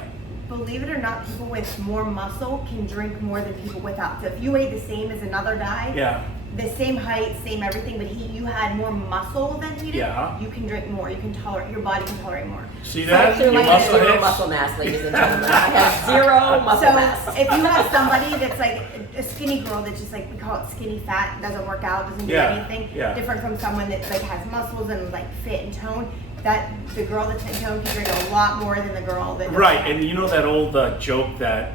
Believe it or not, people with more muscle can drink more than people without. So if you weighed the same as another guy, Yeah. the same height, same everything, but you had more muscle than he did, Yeah. you can drink more. You can tolerate, your body can tolerate more. See So that? through You my muscle zero hits? muscle mass, ladies and gentlemen. I have zero muscle So mass. if you have somebody that's like a skinny girl that's just like, we call it skinny fat, doesn't work out, doesn't do Yeah, anything, yeah. different from someone that like has muscles and like fit and tone, that the girl that's in tone can drink a lot more than the girl that doesn't. Right, and you know that old joke that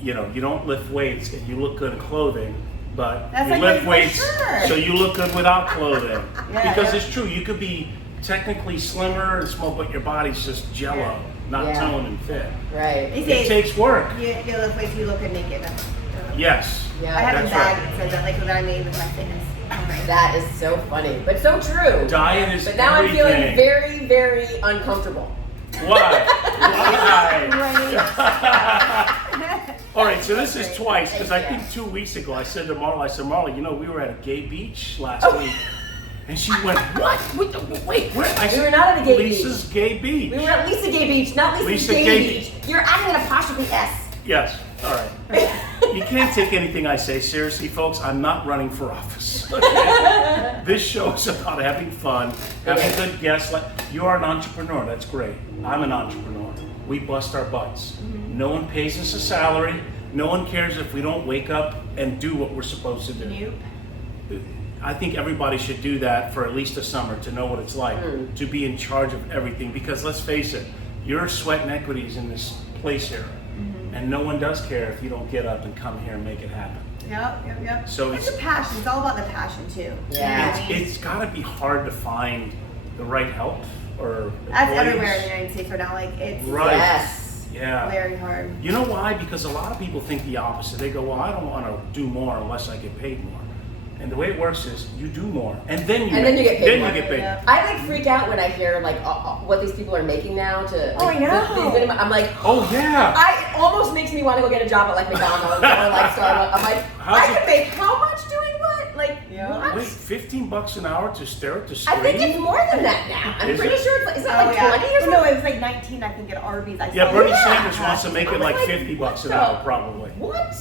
you don't lift weights and you look good in clothing, but That's you like lift for weights sure. so you look good without clothing. Yeah, Because yeah. it's true, you could be technically slimmer and small, but your body's just jello, Yeah. not Yeah. toned and fit. Right. They It say takes work. you lift weights, you look good naked. Yes. Yeah. I have a That's bag right. that says that, like that I made with my fitness. That is so funny, but so true. Diet is But now everything. I'm feeling very, very uncomfortable. Why? Why? Right. All right, so this is twice, because I Thank think 2 weeks ago I said to Marla, we were at a gay beach last Oh. week. And she went, what? Wait, where? I We were not at a gay beach. Lisa's gay beach. We were at Lisa Gay Beach, not Lisa, Lisa Gay Gay Beach. You're adding an apostrophe S. Yes, all right. You can't take anything I say seriously, folks. I'm not running for office. Okay? This show is about having fun, having is. good guests. Like you are an entrepreneur, that's great. I'm an entrepreneur. We bust our butts. Mm-hmm. No one pays us a salary. No one cares if we don't wake up and do what we're supposed to do. Nope. I think everybody should do that for at least a summer to know what it's like to be in charge of everything. Because let's face it, you're sweating equities in this place here, and no one does care if you don't get up and come here and make it happen. Yep. So it's a passion. It's all about the passion too. Yeah. It's got to be hard to find the right help or That's employees. everywhere in the United States right now. Like it's Right. Yes. Yeah. very hard. You know why? Because a lot of people think the opposite. They go, well, I don't want to do more unless I get paid more. And the way it works is you do more, and then you get paid more. You get paid. Yeah. I like freak out when I hear like what these people are making now to. Oh, I know. I'm like, Oh yeah. it almost makes me want to go get a job at like McDonald's or like Starbucks. I'm like, I can make how much doing what? Like, what? Wait, $15 an hour to stare at the I screen? think it's more than that now. I'm Is pretty it? sure it's like, is that like 20 or something? No, it was like 19, I think, at Arby's. I Yeah, saw Bernie it. Sanders wants to make it I'm like like, $50 an no. hour, probably. What?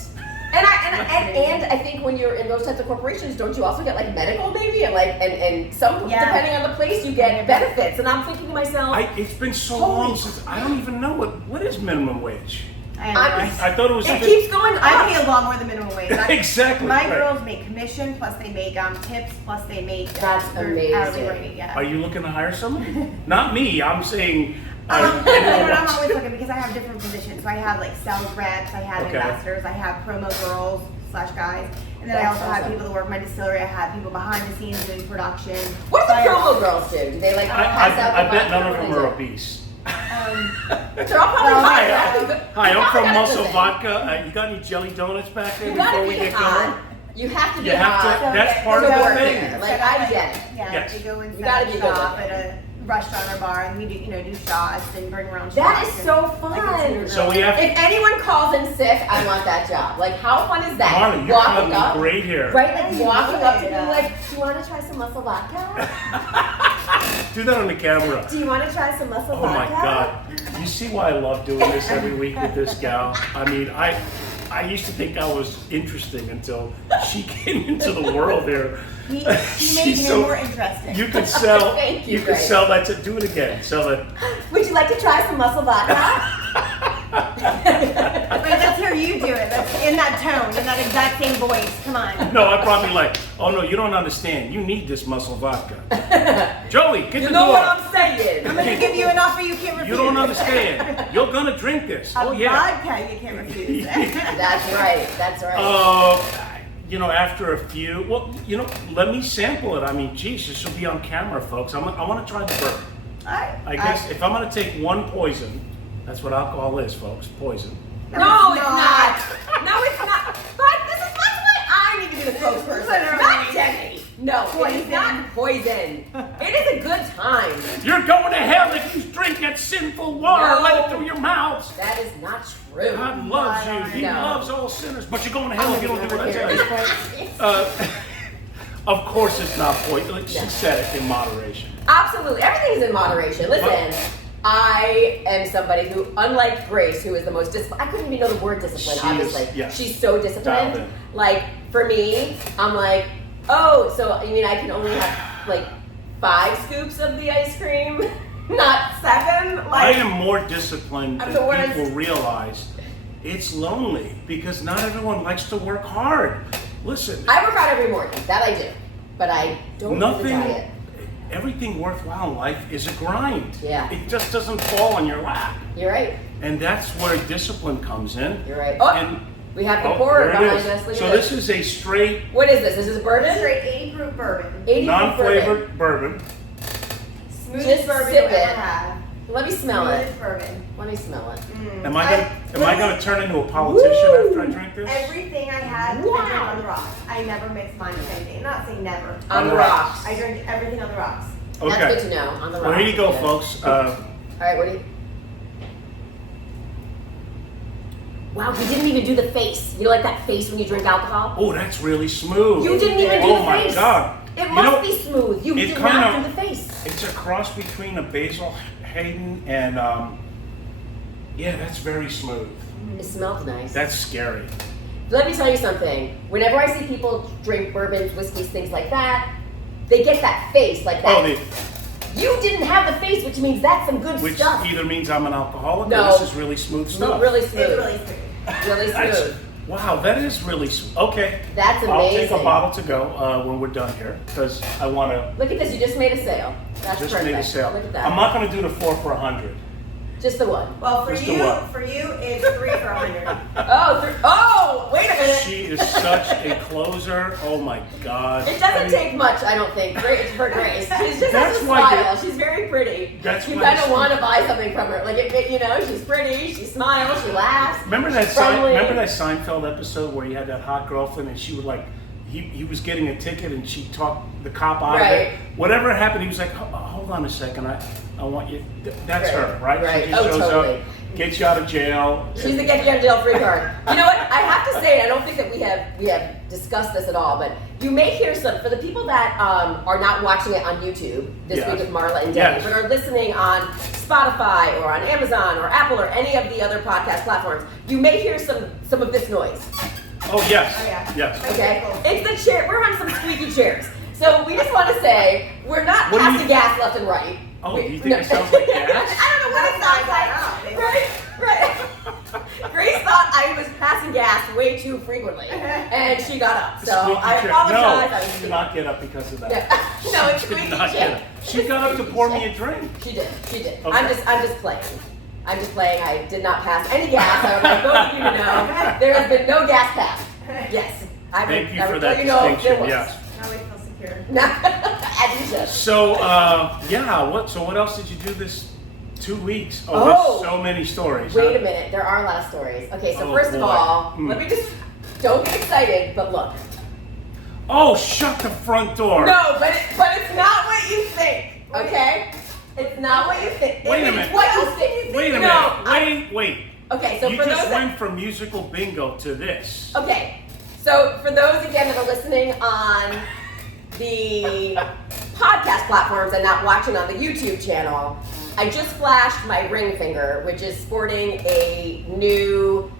And I think when you're in those types of corporations, don't you also get like medical maybe and some Yeah. depending on the place you get benefits? And I'm thinking to myself, It's been so Holy long since I don't even know what is minimum wage. I I thought it was. it keeps going up. pay a lot more than minimum wage. Exactly, My right. girls make commission, plus they make tips, plus they make That's their amazing. hourly rate. Yeah. Are you looking to hire someone? Not me. I'm saying. I'm always looking because I have different positions. So I have like sales reps, I have Okay. investors, I have promo girls / guys, and then I That's also have awesome. people that work my distillery. I have people behind the scenes doing production. What do the So I- promo girls do? Do they like pass out I the bet vodka? none of What them do are they do? obese. They're all probably Well, high. Hi, I'm from Muscle Vodka. Vodka. You got any jelly donuts back there You before gotta we be get hot. going? You have to be You have hot. to. That's part to of the work thing. there. Like I get it. Yeah, Yes. they go and You gotta set be a good shop with at a restaurant or bar, and we do do shots and bring around shots. That is and, so like, fun. it's So we have. If anyone calls in sick, I want that job. Like, how fun is that? Marla, you're Walking having up, great hair. right? Like walking up to Yeah. me, like, do you want to try some muscle vodka? Do that on the camera. Do you want to try some muscle Oh vodka? my God. You see why I love doing this every week with this gal? I mean, I used to think I was interesting until she came into the world here. He made She's him so- more interesting. You could sell. Thank you, could Grace. sell that. Do it again. Sell it. Would you like to try some muscle vodka? Wait, let's hear you do it. That's in that tone, in that exact same voice. Come on. No, I'd probably like. Oh no, you don't understand. You need this muscle vodka. Joey, get You the know door. what I'm saying? I'm gonna give you an offer you can't refuse. You don't understand. You're gonna drink this. Oh yeah. Vodka you can't refuse. That's right. That's right. You know, after a few, well, you know, let me sample it. I mean, geez, this will be on camera, folks. I want to try the bourbon. I guess if I'm going to take one poison, that's what alcohol is, folks. Poison. No, it's not. No, it's not. But that's why I need to be the spokesperson. Not Denny. No, it is not poison. It is a good time. You're going to hell if you drink that sinful water. No. Let it through your mouth. That is not true. God loves you. He No. loves all sinners. But you're going to hell if you don't do what I tell you. Of course it's not poison. Like she said it in moderation. Absolutely. Everything is in moderation. Listen, What? I am somebody who, unlike Grace, who is the most disciplined, I couldn't even know the word discipline, She is, obviously. yes. She's so Dialed disciplined. in. Like, for me, I'm like, oh, so you mean I can only have like 5 scoops of the ice cream, not 7? I Like, am more disciplined I'm than the worst. people realize. It's lonely because not everyone likes to work hard. Listen, I work out every morning. That I do. But I don't do the diet. everything worthwhile in life is a grind. Yeah. It just doesn't fall on your lap. You're right. And that's where discipline comes in. You're right. Oh, And we have the oh, pourer there it behind is. us. Look So at this is a straight, What is this? This is bourbon? Straight 80 proof bourbon. 80 non-flavored bourbon. Smoothest Just bourbon sip you'll ever it. have. Let me smell it. Smoothest bourbon. Let me smell it. Am I gonna turn into a politician Woo! after I drink this? Everything I had, I drink Wow. on the rocks. I never mix mine with anything. I'm not saying never. On the rocks. I drink everything on the rocks. That's Okay. good to know. On the Well, rocks. here you go, Yeah. folks. All right, what do you? Wow, he didn't even do the face. You know, like that face when you drink alcohol? Oh, that's really smooth. You didn't even do Oh the my face. God. It You must know, be smooth. You it did kinda- not do the face. It's a cross between a Basil Hayden and yeah, that's very smooth. It smells nice. That's scary. Let me tell you something. Whenever I see people drink bourbons, whiskeys, things like that, they get that face like that. Oh, You didn't have the face, which means that's some good which stuff. either means I'm an alcoholic No. or this is really smooth stuff. Really smooth. It's really smooth. Really That's- smooth. Wow, that is really okay. That's I'll take amazing. a bottle to go when we're done here because I want to. Look at this. You just made a sale. That's Just perfect. made a sale. Look at that. I'm not going to do the 4 for $100. Just the one. Well, Just the what? for you, it's 3 for $100. Oh, wait a minute. She is such a closer. Oh my God. It doesn't take much, I don't think, for Grace. She's just has a why smile. She's very pretty. That's you why kind of she- want to buy something from her. Like, she's pretty, she smiles, she laughs. Remember that she's friendly. Remember that Seinfeld episode where he had that hot girlfriend and she would like he was getting a ticket and she talked the cop out of Right. it. Whatever happened, he was like, hold on a second, I want you. That's Right. her, right? Right. She just shows Totally. up, gets you out of jail. She's the get you out of jail free card. You know what? I have to say, and I don't think that we have discussed this at all, but you may hear some for the people that are not watching it on YouTube this Yes. week with Marla and Denny, Yes. but are listening on Spotify or on Amazon or Apple or any of the other podcast platforms. You may hear some of this noise. Oh yes, Oh, yeah. yes. Okay, it's the chair. We're on some squeaky chairs, so we just want to say we're not What do you- passing gas left and right. Oh, We- you think it sounds like gas? I don't know what it sounds like. Right. Grace thought I was passing gas way too frequently, and she got up. So Squeaky I chair. apologize. No, I was she did not get up because of that. Yeah. No, it's She did squeaky not get chair. up. She got up to pour me a drink. She did. She did. Okay. I'm just playing. I'm just playing. I did not pass any gas. I would like both of you to know there has been no gas passed. Yes. Thank you I for would that let you know there distinction. was. Yes. Now we feel secure. As you should. So what else did you do this 2 weeks? Oh, Oh. there's so many stories. Wait huh? a minute, there are a lot of stories. Okay, so Oh, first of boy. all, Mm. let me just, don't get excited, but look. Oh, shut the front door. No, but it's not what you think, okay? It's not what you think. Wait a It's minute. what you think. Wait a No, minute. Wait. Okay, so You for just those went from musical bingo to this. okay, so for those again that are listening on the podcast platforms and not watching on the YouTube channel, I just flashed my ring finger, which is sporting a new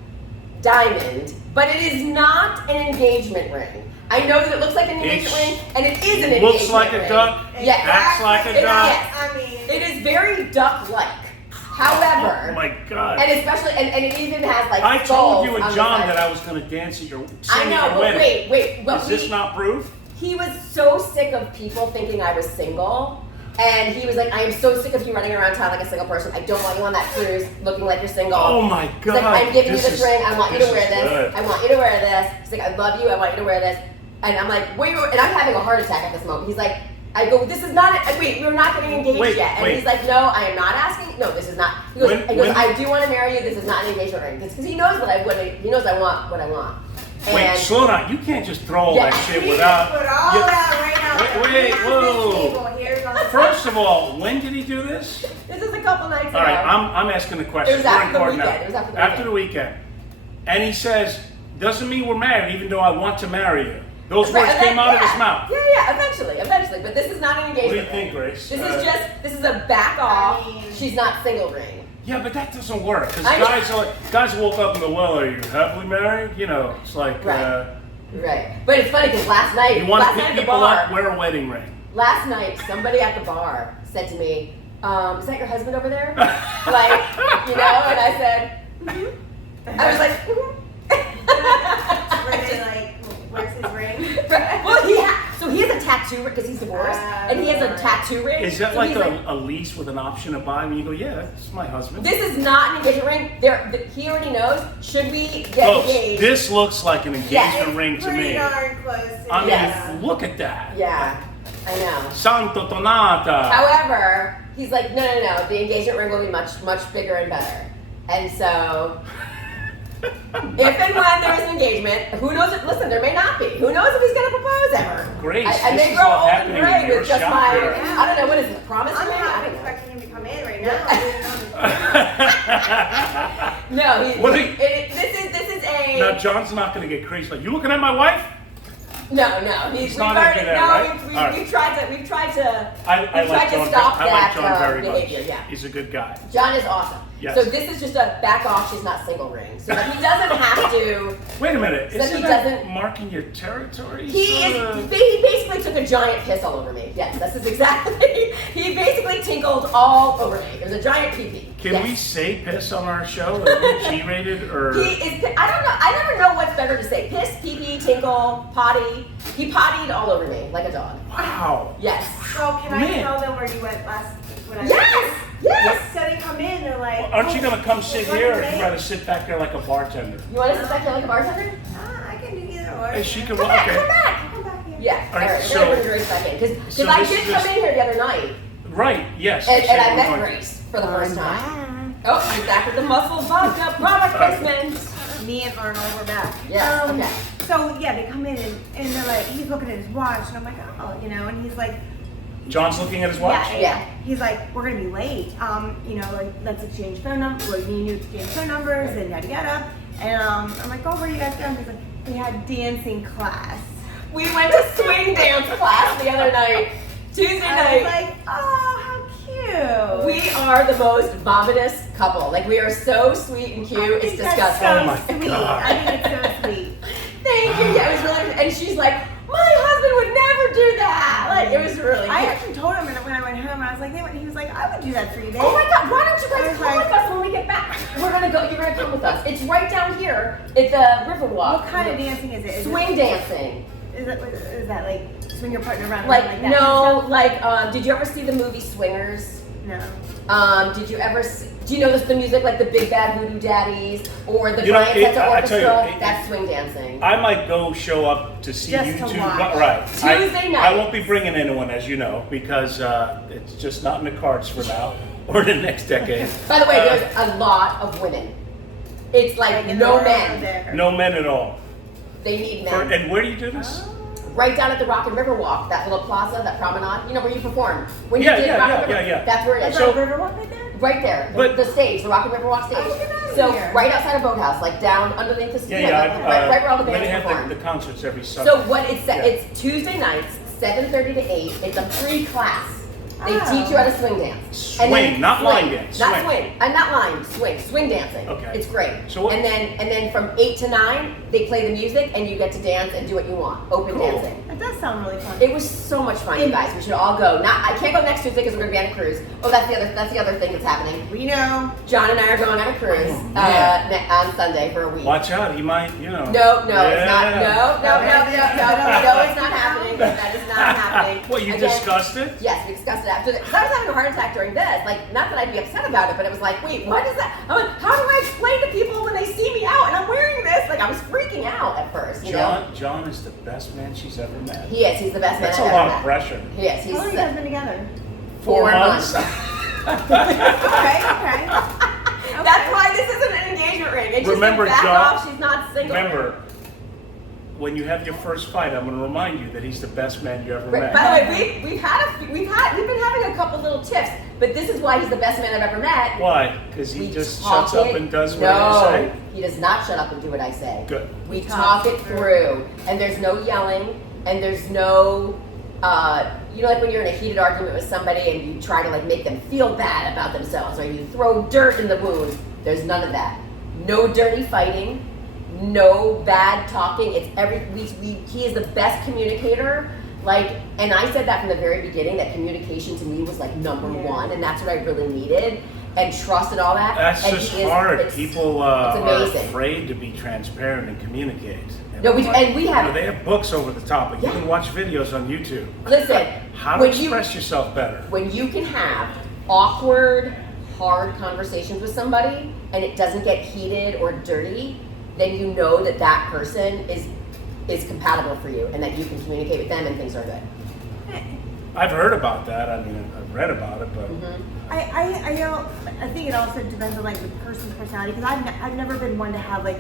diamond, but it is not an engagement ring. I know that it looks like an engagement It's- ring, and it is an engagement ring. Looks like a duck. Yes. Acts like a It- duck. yes. I mean, It is very duck-like. However, Oh my God. and especially, and it even has like I told skulls you on and the John side. that I was going to dance at your I sing know, at your but wedding. wait. But Is this not proof? He was so sick of people thinking I was single. And he was like, I am so sick of you running around town like a single person. I don't want you on that cruise looking like you're single. Oh my He's God. like, I'm giving you this is- ring. I want you to wear is this. good. I want you to wear this. He's like, I love you. I want you to wear this. And I'm like, wait, and I'm having a heart attack at this moment. He's like, I go, this is not, wait, we're not getting engaged Wait, yet. And wait. he's like, no, I am not asking. No, this is not. He goes, When- I do want to marry you. This is not an engagement ring. Because he knows he knows I want what I want. Wait, And slow down. You can't just throw all Yeah. that shit we without. just put all you- that right now. Wait, Here's this whoa. table. Here's all the First of all, when did he do this? this is a couple nights ago. All right, I'm asking the question. It was We're after the recording now. weekend. It was after the After the weekend. And he says, doesn't mean we're married, even though I want to marry you. Those words Right, came out of yeah. his mouth. Yeah, eventually. But this is not an What do you engagement think, ring. Grace? This is a back off. I mean- She's not single ring. Yeah, but that doesn't work. Because I know. guys woke up and go, well, are you happily married? You know, it's like, Right. Right. But it's funny because last night, you want to last night pick at the people up, bar, wear a wedding ring. last night somebody at the bar said to me, is that your husband over there? Like, you know, and I said, I was like, Were they like, where's his ring? well, he has a tattoo because he's divorced, and he has a tattoo ring. Is that so like he's a lease with an option to buy? And you go, yeah, that's my husband. This is not an engagement ring. He already knows. Should we get Folks, engaged? this looks like an engagement It's ring to pretty me. darn close to I mean, Yes. look at that. Yeah, I know. Santo Tonata. However, he's like, no. The engagement ring will be much, much bigger and better. And so, if and when there's an engagement, who knows? Listen, there may not be. Who knows if he's going to propose ever? Grace, I this may is grow all old and happening gray in your with just shop my, here. I don't know, what is it, promise I'm ring? I half don't know. expecting him to come in right now. I didn't know. No, What are you- this is a Now, John's not going to get crazy. Like, you looking at my wife? no. He's not gonna do that, right? All right. We've tried to I tried like to John. stop I like that, John very behavior, much. yeah. He's a good guy. John is awesome. Yes. So this is just a back off. She's not single ring, so that he doesn't have to. Wait a minute. So Isn't he that doesn't- marking your territory? He Sorta? basically took a giant piss all over me. Yes, this is exactly. He basically tinkled all over me. It was a giant pee-pee. Can Yes. we say piss on our show? Are we G-rated or? He is. I don't know. I never know what's ever to say piss, pee pee, tinkle, potty. He pottied all over me like a dog. Wow. Yes. So can I Man. tell them where you went last? When I Yes. Yes. So they come in, they're like, Well, aren't you "Oh, gonna come sit we're here, or running you late." rather sit back there like a bartender? You want to sit back here like a bartender? I can do either or. Hey, she can. Come back. Okay. Come back. Come back here. Yeah. All right, All right. so- We're gonna bring Grace back in because so I this did is come just- in here the other night Right. Yes. and you I said met we're going- Grace for the first time. Back. Oh, she's back with the muscle vodka product placement. Me and Arnold were back. Yes. Okay. So yeah, they come in and they're like, he's looking at his watch, and I'm like, oh, and he's like, John's looking at his watch. Yeah. He's like, we're gonna be late. Like let's exchange phone numbers. Well, me and you exchange phone numbers and yada yada. And I'm like, oh, where are you guys going? He's like, we had dancing class. We went to swing dance class the other night, Tuesday I was night. like, oh, how cute. We are the most vomitous couple. Like, we are so sweet and cute. I It's think that's disgusting. Oh my so sweet. God. I think it's so sweet. Thank you. Yeah, it was really. And she's like, my husband would never do that. Like, it was really I cute. actually told him when I went home, I was like, he was like, I would do that for you, babe. Oh my God! Why don't you I guys was come like- with us when we get back? We're gonna go. You're gonna come with us. It's right down here at the Riverwalk. What kind of dancing is it? Is Swing dancing. Is that like swing your partner around Like that? no, like did you ever see the movie Swingers? No. Did you ever see, do you know the music like the Big Bad Voodoo Daddies or the You know, Giants at the I tell you, orchestra? That's swing dancing. I might go show up to see Just you to two. watch. Right. Tuesday night. I won't be bringing anyone, as you know, because it's just not in the cards for now or the next decade. By the way, there's a lot of women. It's like In no the men. there. No men at all. They need For, men. and where do you do this? Right down at the Rock and River Walk, that little plaza, that promenade. You know where you perform. When Yeah, you did yeah, Rock yeah, and River. yeah, yeah. That's where it is. Is So- that Riverwalk right there? Right there, But- the stage, the Rock and River Walk stage. Oh, get out of So here. right outside of Boathouse, like down underneath the right where all the they bands have perform. the concerts every summer. So what it's Yeah. it's Tuesday nights, 7:30 to 8. It's a free class. They Oh. teach you how to swing dance. Swing, not line dance, Not swing. swing. Not line. Swing dancing. Okay. It's great. So what- And then from 8 to 9, they play the music and you get to dance and do what you want. Open Cool. dancing. That does sound really fun. It was so much fun, you guys. We should all go. I can't go next Tuesday because we're gonna be on a cruise. Oh, that's the other thing that's happening. We know. John and I are going on a cruise Oh, man. on Sunday for a week. Watch out, he might, No, it's not. No, it's not happening. That is not happening. What, you Again, discussed it? Yes, we discussed it after the, because I was having a heart attack during this. Like, not that I'd be upset about it, but it was like, wait, what is that? I'm like, how do I explain to people when they see me out and I'm wearing this? Like, I was freaking out at first, you know? John is the best man she's ever met. He is. He's the best That's a man I've lot ever of met. pressure. He is. He's How long have you guys been together? 4 months. Okay. That's why this isn't an engagement ring. It just Remember, back John, off. She's not single. Remember, when you have your first fight, I'm going to remind you that he's the best man you ever met. By the way, we've been having a couple little tips, but this is why he's the best man I've ever met. Why? Because he We just talk shuts up it- and does what no, you say? he does not shut up and do what I say. Good. We talk it through, and there's no yelling, and there's no, like when you're in a heated argument with somebody and you try to like make them feel bad about themselves, or you throw dirt in the wound. There's none of that. No dirty fighting, no bad talking. It's he is the best communicator. Like, and I said that from the very beginning, that communication to me was like number one, and that's what I really needed, and trust and all that. That's and just he is- hard. it's- People are amazing. afraid to be transparent and communicate. No, we have. They have books over the topic. Yeah. You can watch videos on YouTube. Listen, How to when express yourself better. when you can have awkward, hard conversations with somebody and it doesn't get heated or dirty, then you know that that person is compatible for you and that you can communicate with them and things are good. I've heard about that. I mean, I've read about it, but I think it also depends on like the person's personality, because I've never been one to have like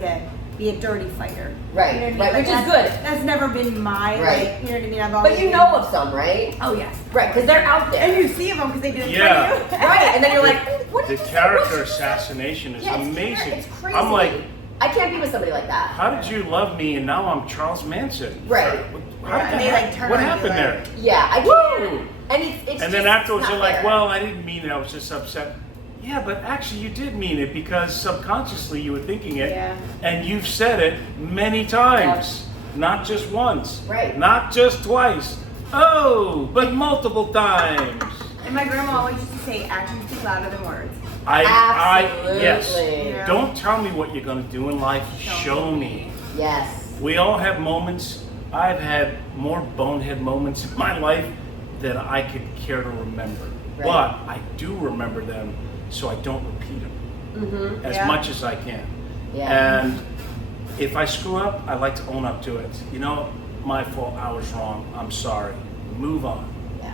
be a dirty fighter. Right, You know what I mean? right, Like, which is that's- good. That's never been my Right. like, you know what I mean? I've always But you been- know of some, right? Oh yes. Right, because they're out there. And you see them because they do it Yeah. for you. Right, and then you're like, what the did you character what- assassination is Yeah, it's amazing. It's crazy. I'm like, I can't be with somebody like that. how did you love me and now I'm Charles Manson? Right. How Right. did They, that- like, turn what on you, happened like- there? Yeah, I Woo! can't. And it's And just then afterwards not you're like, fair. well, I didn't mean it, I was just upset. Yeah, but actually you did mean it because subconsciously you were thinking it, Yeah. and you've said it many times, not just once, Right. not just twice. Oh, but multiple times. And my grandma always used to say, actions speak louder than words. Yes. Absolutely. Yeah. Don't tell me what you're gonna do in life. Show me. Yes. We all have moments. I've had more bonehead moments in my life than I could care to remember. Right. But I do remember them, so I don't repeat them as much as I can. Yeah. And if I screw up, I like to own up to it. You know, my fault, I was wrong, I'm sorry. Move on. Yeah.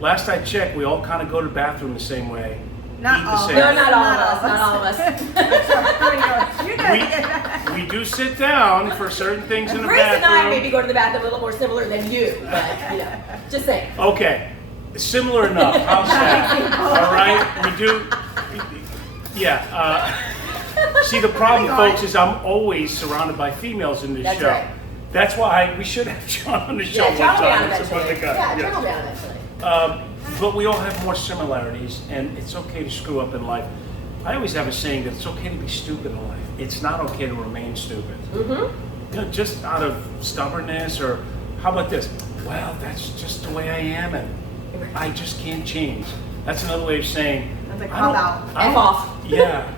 Last I checked, we all kind of go to the bathroom the same way. Not eat the all. same No, way. not all of us. Not all of us. You're good. We do sit down for certain things in the Grace and I bathroom. maybe go to the bathroom a little more similar than you, but you know, just saying. Okay, similar enough. How's that? All right, we do. Yeah. See, the problem, folks, is I'm always surrounded by females in this That's show. right. That's why we should have John on the show Yeah, one John will be on time. It's a eventually. funny guy. Yeah, Yes. John will be on eventually. But we all have more similarities, and it's okay to screw up in life. I always have a saying that it's okay to be stupid in life. It's not okay to remain stupid. Mm-hmm. You know, just out of stubbornness, or how about this? Well, that's just the way I am, and I just can't change. That's another way of saying. That's a I cop don't- out. I don't- F off. Yeah,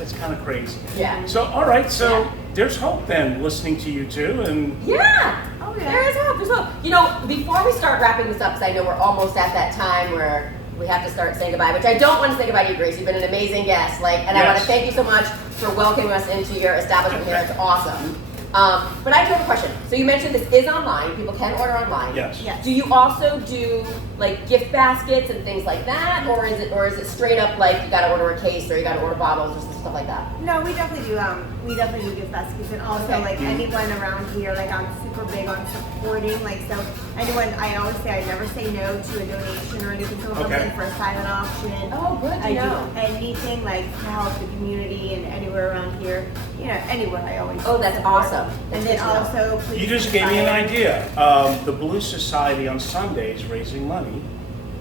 it's kind of crazy. Yeah. So, all right, so Yeah. there's hope then, listening to you two, and Yeah. Oh, yeah. There is hope. There's hope. You know, before we start wrapping this up, because I know we're almost at that time where we have to start saying goodbye, which I don't want to say goodbye to you, Grace. You've been an amazing guest. And I want to Yes. thank you so much for welcoming us into your establishment here. It's awesome. But I do have a question. So you mentioned this is online. People can order online. yes. Yes. Do you also do like gift baskets and things like that, or is it straight up like you got to order a case or you got to order bottles or stuff like that? No, we definitely do. We definitely do gift baskets, and also Okay. like anyone around here, like I'm super big on supporting. Like so, anyone. I always say I never say no to a donation or anything. Someone comes Okay. in for a silent auction. Oh, good to I know. do anything like to help the community and anywhere around here. You know, anywhere I always. Oh, that's support. awesome. That's And good then to know. also, please. You just gave me an inspire- idea. The Blue Society on Sundays raising money,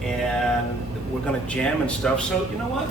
and we're gonna jam and stuff. So you know what?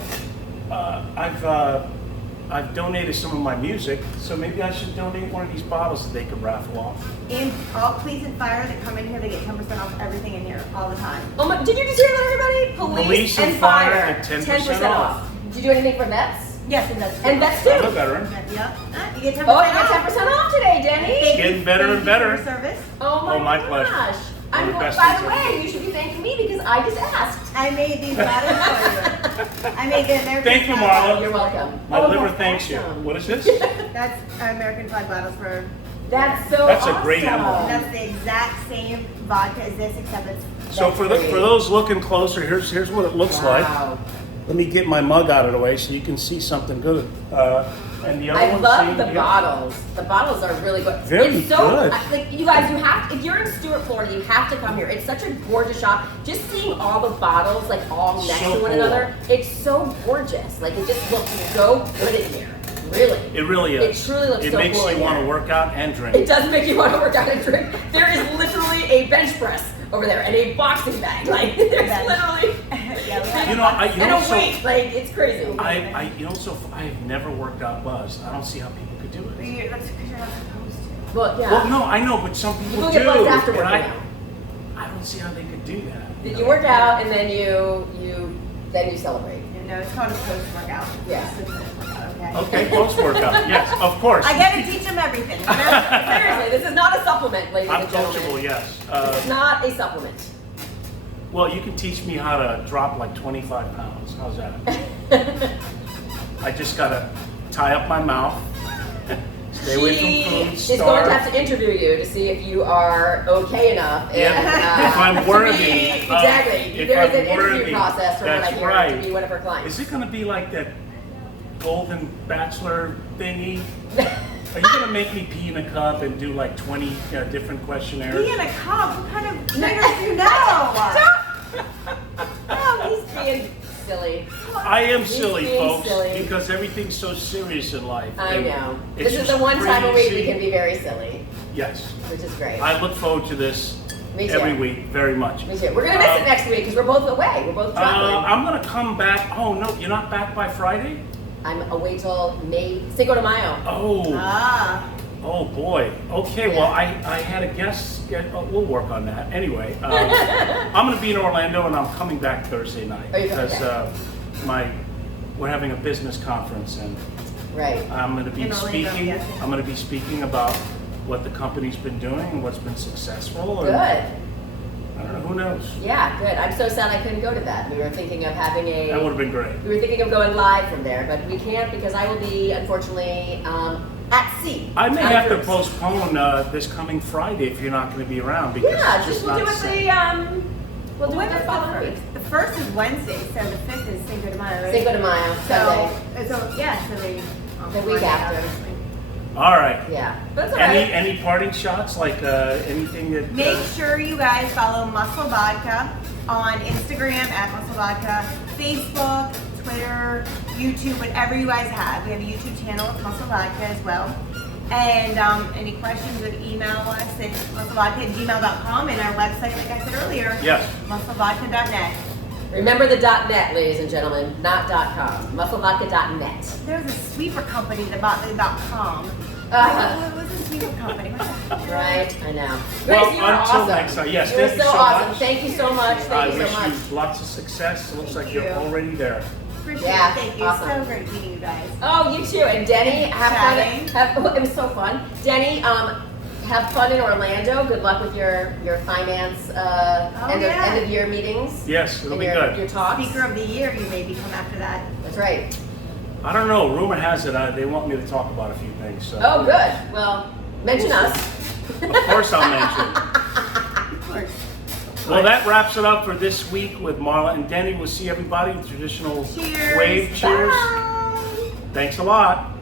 I've donated some of my music, so maybe I should donate one of these bottles that they could raffle off. And all police and fire that come in here, they get 10% off everything in here all the time. Oh my, did you just hear that, everybody? Police and fire at 10% off. Did you do anything for vets? Yes, and that's And that's I'm a too. veteran. Yep. You get 10% Oh, you off. got 10% off today, Denny. Thank Getting you- better thank and you for better. your service. Oh my, Oh, my gosh. pleasure. I'm, One of the best by things the I've way, you should be thanking me because I just asked. I made these bottles for you. I made the American Thank you, flag Marla. bottles. You're welcome. My Oh, liver that's thanks you. awesome. What is this? That's American flag bottles for. That's so That's a awesome. great emblem. And that's the exact same vodka as this, except it's. So That's for great. those looking closer, here's what it looks like. Wow. Let me get my mug out of the way so you can see something good. And the other I one, love see, the yeah. bottles. The bottles are really good. Very it's so, good. Like you guys, you have. If you're in Stuart, Florida, you have to come here. It's such a gorgeous shop. Just seeing all the bottles like all next So to one cool. another, it's so gorgeous. Like it just looks so good in here. Really. It really is. It truly looks It so makes cool you in want to here. work out and drink. It does make you want to work out and drink. There is literally a bench press over there and a boxing bag. Like there's literally Yeah, we have You know, I- you and know, a so- weight. Like it's crazy. I have never worked out buzz. I don't see how people could do it. That's because you're not supposed to. Well, yeah. Well, no, I know, but some people People do. get buzzed after and working I out. don't see how they could do that. Did you work out and then you celebrate? No, it's called a post-workout. Yeah. It's a post-workout, okay? Okay, post-workout. Yes, of course. I gotta teach them everything. You know? Seriously, this is not a supplement, ladies I'm and gentlemen. coachable, yes. This is not a supplement. Well, you can teach me how to drop like 25 pounds. How's that? I just gotta tie up my mouth, stay away She from food, is going starve. to have to interview you to see if you are okay enough. And, Yeah, if I'm to worthy, be- of- exactly. if There is I'm an interview worthy, process from what I that's hear right. to be one of her clients. Is it gonna be like that golden bachelor thingy? Are you gonna make me pee in a cup and do like 20 different questionnaires? Be in a cup. What kind of niggers do you know? Oh, he's being silly. I am He's silly, being folks, silly. because everything's so serious in life. I And know. it's This is the just one time a week we crazy. can be very silly, Yes. which is great. I look forward to this Me too. every week very much. Me too. We're gonna miss it next week because we're both away. We're both traveling. I'm gonna come back. Oh no, you're not back by Friday? I'm away till May Cinco de Mayo. Oh, Ah. oh boy. Okay, well I had a guest. We'll work on that. Anyway, I'm gonna be in Orlando and I'm coming back Thursday night Oh, you're coming because we're having a business conference and Right. I'm going to be In Orlando, speaking. yes. I'm going to be speaking about what the company's been doing and what's been successful. Good. And I don't know. Who knows? Yeah, good. I'm so sad I couldn't go to that. We were thinking of having That would have been great. we were thinking of going live from there, but we can't because I will be, unfortunately, at sea. I may On have to cruise. postpone this coming Friday if you're not going to be around because Yeah, it's just just we'll do not it safe. we'll do When it the is following week. the first is Wednesday, so the 5th is Cinco de Mayo, right? Cinco de Mayo, Sunday. So yeah, so they The week after. obviously. All right. Yeah, that's all right. Any parting shots? Like anything that? Make sure you guys follow Muscle Vodka on Instagram at Muscle Vodka, Facebook, Twitter, YouTube, whatever you guys have. We have a YouTube channel with Muscle Vodka as well. And any questions, would email us at musclevodka@gmail.com and our website, like I said earlier, Yes. musclevodka.net. Remember the .net, ladies and gentlemen, not .com. Musclevodka.net. There was a sweeper company that bought the .com. Uh-huh. What was a sweeper company? What the Right, I know. Well, Grace, you were until awesome. next time. Yes, you were thank you so so awesome. much. Thank you so much. I Thank you wish so much. you lots of success. It looks like Thank you're you. already there. Appreciate Yeah, it. Thank you. awesome. So great meeting you guys. Oh, you too. And Denny, have Chatting. fun. It was so fun. Denny, have fun in Orlando. Good luck with your finance yeah. end of year meetings. Yes, it'll and be your, good. Your talks. Speaker of the year, you may become after that. That's right. I don't know. Rumor has it they want me to talk about a few things. So. Oh, good. Well, mention We'll us. Of course, I'll mention. Of course. Well, that wraps it up for this week with Marla and Denny. We'll see everybody. Traditional Cheers. wave cheers. Bye. Thanks a lot.